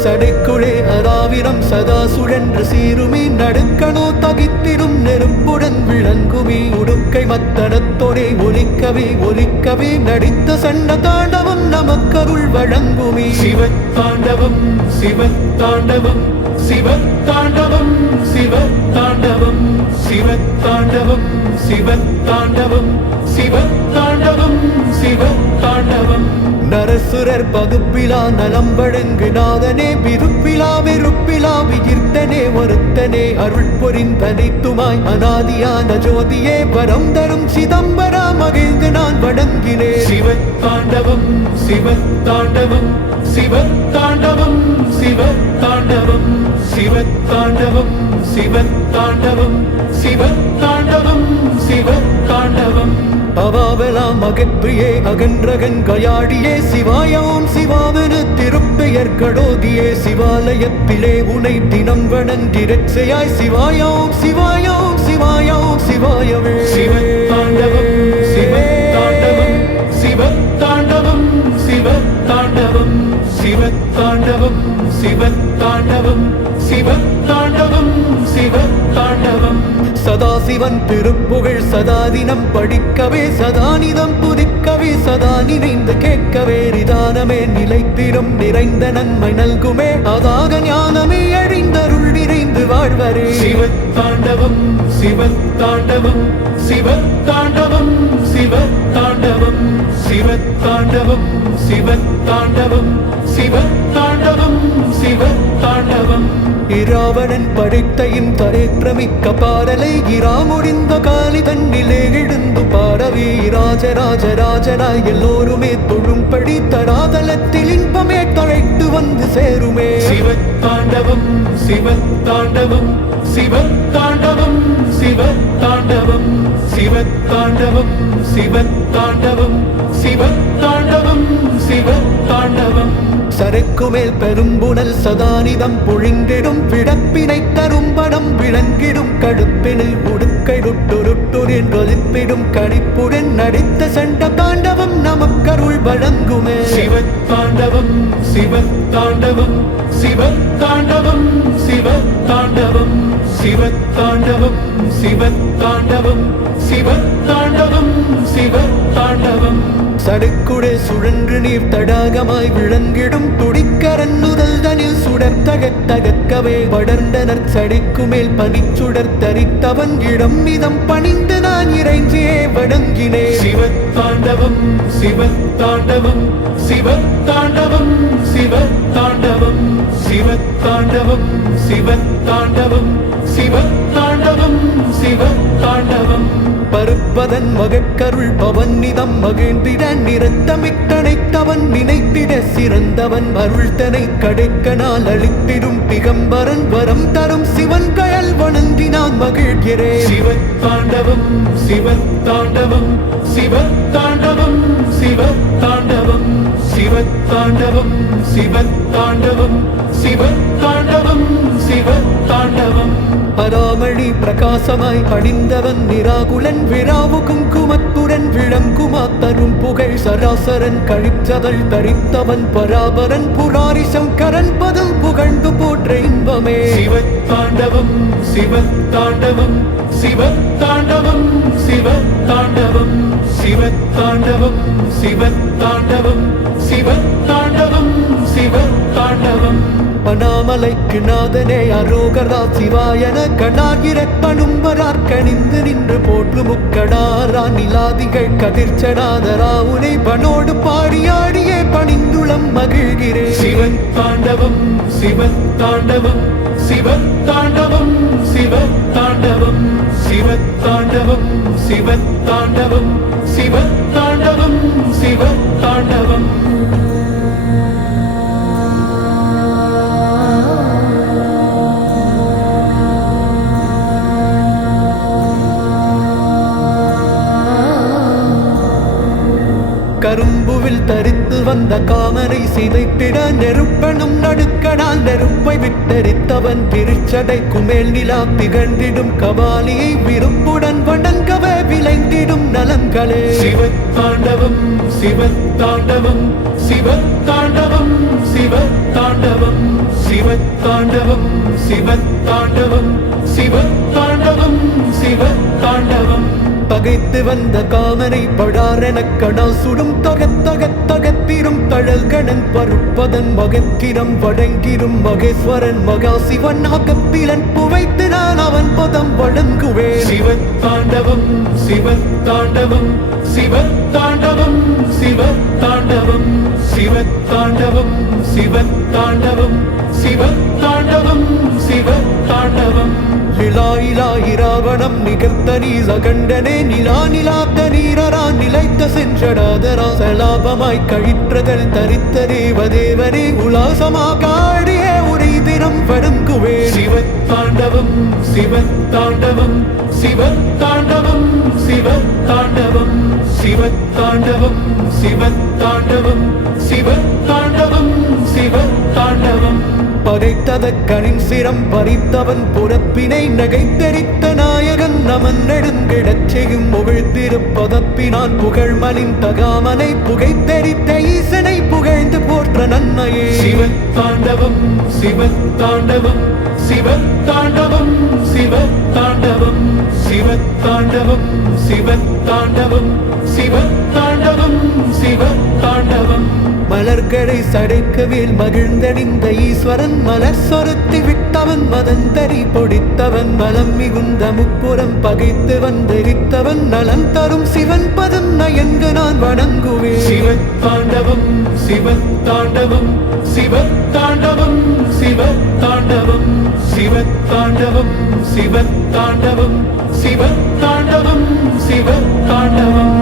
சடைக்குளே அராவிரம் சதா சுழன்று சீருமே நடுக்கணோ தகித்திடும் நெருப்புடன் விளங்குமே உடுக்கை மத்தனத்தோடே ஒலிக்கவே ஒலிக்கவே நடித்த சண்ட தாண்டவம் நமக்கருள் வழங்குமே சிவத்தாண்டவம் சிவத்தாண்டவம் சிவத்தாண்டவம் சிவத்தாண்டவம் சிவத்தாண்டவம் சிவத்தாண்டவம் சிவத்தாண்டவம் சிவத்தாண்டவம் நரசுரர் பகுப்பிலா நலம் வழங்கு நாதனே விருப்பிலா வெறுப்பிலா விகிர்த்தனே ஒருத்தனே அருள் பொறிந்தனைத்துமாய் அநாதியான ஜோதியே வரம் தரும் சிதம்பரா மகிழ்ந்து நான் வணங்கினேன் சிவத்தாண்டவம் சிவத்தாண்டவம் சிவத்தாண்டவம் சிவத்தாண்டவம் சிவத்தாண்டவம் சிவத்தாண்டவம் சிவத்தாண்டவம் சிவத்தாண்டவம் அவாவெலாம் அகற்றியே அகன்றகன் கயாடியே சிவாயோம் சிவாவென திருப்பெயர் கடோதியே சிவாலயத்திலே உனை தினம் வணங்கிரட்சையாய் சிவாயோம் சிவாயோம் சிவாயோம் சிவாயவே சிவத்தாண்டவம் சிவத்தாண்டவம் சிவத்தாண்டவம் சிவத்தாண்டவம் சிவத்தாண்டவம் சிவத்தாண்டவம் சிவத்தாண்டவம் சிவத்தாண்டவம் சதாசிவன் திருப்புகழ் சதாதினம் படிக்கவே சதானிதம் புதிக்கவே சதா நினைந்து கேட்கவே நிதானமே நிலைத்திரும் நிறைந்த நன்மை நல்குமே அதாக ஞானமே அழிந்தருள் நிறைந்து வாழ்வரே சிவத்தாண்டவம் சிவத்தாண்டவம் சிவத்தாண்டவம் சிவத்தாண்டவம் சிவத்தாண்டவம் சிவத்தாண்டவம் சிவத்தாண்டவம் சிவத்தாண்டவம் இராவணன் படைத்தையின் தரேற்றமிக்க பாடலை இரா முடிந்த காலி தன்னிலே எழுந்து பாடவே ராஜராஜராஜனாய் எல்லோருமே தொழும்படி தராதலத்தில் இன்பமே தழைத்து வந்து சேருமே சிவத்தாண்டவம் சிவத்தாண்டவம் சிவத்தாண்டவம் சிவத்தாண்டவம் சிவத்தாண்டவம் சிவத்தாண்டவம் சிவத்தாண்டவம் சிவத்தாண்டவம் சரக்குமேல் பெரும்புணல் சதானிதம் பொழிந்திடும் விடப்பினை தரும் படம் விளங்கிடும் கடுப்பினில் உடுக்கைடுட்டுருட்டுரின் ஒலிப்பிடும் கணிப்புடன் நடித்த சண்ட தாண்டவம் நமக்கருள் வழங்குமே சிவத்தாண்டவம் சிவத்தாண்டவம் சிவத்தாண்டவம் சிவத்தாண்டவம் சிவத்தாண்டவம் சிவத்தாண்டவம் சிவத்தாண்டவம் சிவத்தாண்டவம் சடுக்குடே சுழன்று நீர் தடாகமாய் விளங்கிடும் துடிக்கரன்னுதல் தனில் சுடர் தகத்தகக்கவே படர்ந்தனர் சடிக்குமேல் பனிச்சுடர் தரித்தவன் இடம் மிதம் பணிந்து நான் இறைஞ்சியே வணங்கினேன் சிவத்தாண்டவம் சிவத்தாண்டவம் சிவத்தாண்டவம் சிவத்தாண்டவம் சிவத்தாண்டவம் சிவத்தாண்டவம் சிவத்தாண்டவம் சிவத்தாண்டவம் பருப்பதன் மகட்கருள் பவன்னிதம் மகிழ்ந்திட நிறத்தமிட்டனைத்தவன் நினைத்திட சிறந்தவன் அருள்தனை கடைக்கனால் அளித்திடும் திகம்பரன் வரம் தரும் சிவன் கயல் வணங்கினான் மகிழ்கிறேன் சிவத்தாண்டவம் சிவத்தாண்டவம் சிவத்தாண்டவம் சிவத்தாண்டவம் சிவத்தாண்டவம் சிவத்தாண்டவம் சிவத்தாண்டவம் சிவத்தாண்டவம் அராமணி பிரகாசமாய் அணிந்தவன் நிராகுலன் விராவு குங்குமத்துடன் விளங்குமா தரும் புகழ் சராசரன் கழிச்சதல் தரித்தவன் பராபரன் புராரி சங்கரன் பதம் புகழ்ந்து போற்ற இன்பமே சிவத்தாண்டவம் சிவத்தாண்டவம் சிவத்தாண்டவம் சிவத்தாண்டவம் சிவத்தாண்டவம் சிவத்தாண்டவம் சிவத்தாண்டவம் சிவத்தாண்டவம் அண்ணாமலைக்கு நாதனே அரோகரா சிவாயன கடாகிரப்பனும் வரார்கணிந்து நின்று போற்று முக்கடாரா நிலாதிகள் கதிர்ச்சடாதரா உனை பனோடு பாடியாடியே பணிந்துளம் மகிழ்கிறேன் சிவத்தாண்டவம் சிவத்தாண்டவம் சிவத்தாண்டவம் சிவத்தாண்டவம் சிவத்தாண்டவம் சிவத்தாண்டவம் சிவத்தாண்டவம் சிவத்தாண்டவம் கரும்புவில் தரித்து வந்த காமனை சிதைத்திட நெருப்பனும் நடுக்கடால் நெருப்பை விட்டரித்தவன் பிரிச்சடை குமேல் நிலா திகழ்ந்திடும் கபாலியை விருப்புடன் வணங்கவே விளைந்திடும் நலங்களே சிவத்தாண்டவம் சிவத்தாண்டவம் சிவத்தாண்டவம் சிவத்தாண்டவம் சிவத்தாண்டவம் சிவத்தாண்டவம் சிவத்தாண்டவம் சிவத்தாண்டவம் பகைத்து வந்த காமனை படாரெனக் கடா சுடும் தகத்தகத்தகத்திரும் தழல்கணன் பருப்பதன் மகத்திரம் வழங்கிரும் மகேஸ்வரன் மகா சிவன் அகத்திலன் புவைத்து நான் அவன் பதம் வழங்குவேன் சிவத்தாண்டவம் சிவத்தாண்டவம் சிவத்தாண்டவம் சிவத்தாண்டவம் சிவத்தாண்டவம் சிவத்தாண்டவம் சிவத்தாண்டவம் சிவத்தாண்டவம் இராவணம் நிகழ்த்தனி சகண்டனே நிலாத்த நீரரா நிலைத்த சென்றடாதரா சலாபமாய் கழிற்றதல் தரித்த தேவதேவனே உலாசமாக ஆடியே உரை தினம் வணங்குவேன் சிவத்தாண்டவம் சிவத்தாண்டவம் சிவத்தாண்டவம் சிவத்தாண்டவம் சிவத்தாண்டவம் சிவத்தாண்டவம் சிவத்தாண்டவம் சிவத்தாண்டவம் படைத்ததற்கனின் சிரம் பறித்தவன் புறப்பினை நகைத்தரித்த நாயகன் நமன் நெடுங்கிடச் செய்யும் புகழ்த்திருப்பதப்பினான் புகழ்மலின் தகாமனை புகைத்தரித்த ஈசனை புகழ்ந்து போற்ற நன்மையே சிவத்தாண்டவம் சிவத்தாண்டவம் சிவத்தாண்டவம் சிவத்தாண்டவம் சிவத்தாண்டவம் சிவத்தாண்டவம் சிவத்தாண்டவம் சிவத்தாண்டவம் மலர்களை சடைக்கவேல் மகிழ்ந்தடிந்த ஈஸ்வரன் மலர் சொருத்தி விட்டவன் மதந்தரி பொடித்தவன் மலம் மிகுந்த முப்புறம் பகைத்து வந்தெரித்தவன் நலம் தரும் சிவன் பதம் நயங்கு நான் வணங்குவேன் சிவத்தாண்டவம் சிவத்தாண்டவம் சிவத்தாண்டவம் சிவத்தாண்டவம் சிவத்தாண்டவம் சிவத்தாண்டவம் சிவத்தாண்டவம் சிவத்தாண்டவம்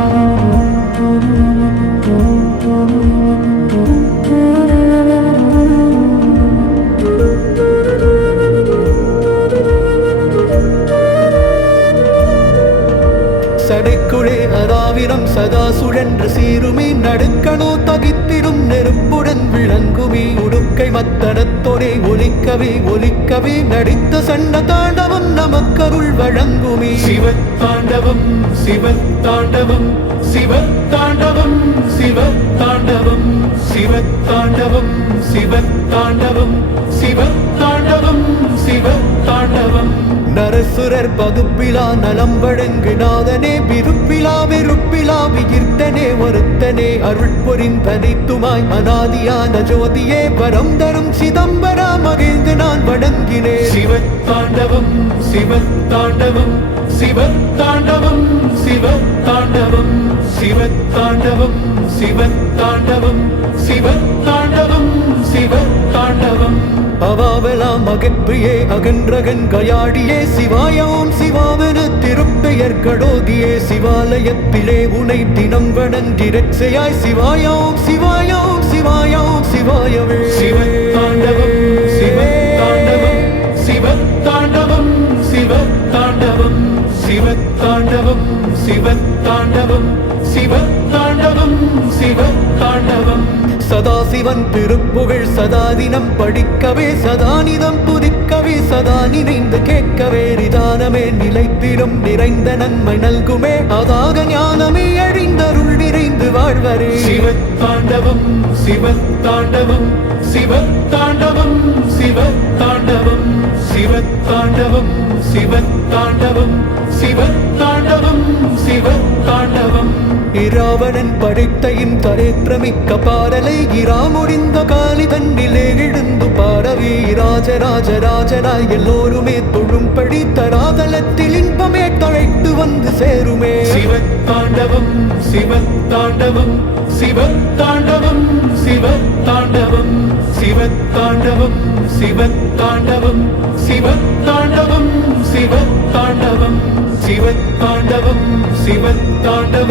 சடைக்குழே அராவிரம் சதா சுழன்று சீருமே நடுக்கணோ தகித்திடும் நெருப்புடன் விளங்குமே உடுக்கை மத்தனத்தோடே ஒலிக்கவே ஒலிக்கவே நடித்த சண்ட தாண்டவம் நமக்கருள் வழங்குமே சிவத்தாண்டவம் சிவத்தாண்டவம் சிவத்தாண்டவம் சிவத்தாண்டவம் சிவத்தாண்டவம் சிவத்தாண்டவம் சிவத்தாண்டவம் சிவத்தாண்டவம் நரசுரர் பகுப்பிலா நலம் வழங்கு நாதனே விருப்பிலா வெறுப்பிலா விகிர்த்தனே ஒருத்தனே அருள் பொறிந்தனைத்துமாய் அநாதியான ஜோதியே வரம் தரும் சிதம்பரா மகிழ்ந்து நான் வணங்கினேன் சிவத்தாண்டவம் சிவத்தாண்டவம் சிவத்தாண்டவம் சிவத்தாண்டவம் சிவத்தாண்டவம் சிவத்தாண்டவம் சிவத்தாண்டவம் சிவத்தாண்டவம் அவாவெலாம் அகற்றியே அகன்றகன் கயாடியே சிவாயோம் சிவாவென திருப்பெயர் கடோதியே சிவாலயத்திலே உனை தினம் வணங்கிரட்சையாய் சிவாயோம் சிவாயோம் சிவாயோம் சிவாயவே சிவத்தாண்டவம் சிவத்தாண்டவம் சிவத்தாண்டவம் சிவத்தாண்டவம் சிவத்தாண்டவம் சிவத்தாண்டவம் சிவத்தாண்டவம் சிவத்தாண்டவம் சதாசிவன் திருப்புகழ் சதாதினம் படிக்கவே சதானிதம் புதிக்கவே சதா நினைந்து கேட்கவே நிதானமே நிலைத்திடும் நிறைந்த நன்மை நல்குமே அதாக ஞானமே அழிந்தருள் நிறைந்து வாழ்வரே சிவத்தாண்டவம் சிவத்தாண்டவம் சிவத்தாண்டவம் சிவத்தாண்டவம் சிவத்தாண்டவம் சிவத்தாண்டவம் சிவத்தாண்டவம் சிவத்தாண்டவம் இராவணன் படைத்தையின் தரேற்றமிக்க பாடலை இரா முடிந்த காலி தன்னிலே எழுந்து பாடவே ராஜராஜராஜனாய் எல்லோருமே தொழும்படி தராதலத்தில் இன்பமே தழைத்து வந்து சேருமே சிவத்தாண்டவம் சிவத்தாண்டவம் சிவத்தாண்டவம் சிவத்தாண்டவம் சிவத்தாண்டவம் சிவத்தாண்டவம் சிவத்தாண்டவம் சிவத்தாண்டவம் சிவத்தாண்டவம் சிவத்தாண்டவம்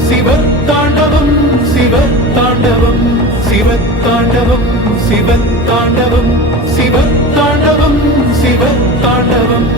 சிவத்தாண்டவம் சிவத்தாண்டவம் சிவத்தாண்டவம் சிவத்தாண்டவம் சிவத்தாண்டவம் சிவத்தாண்டவம்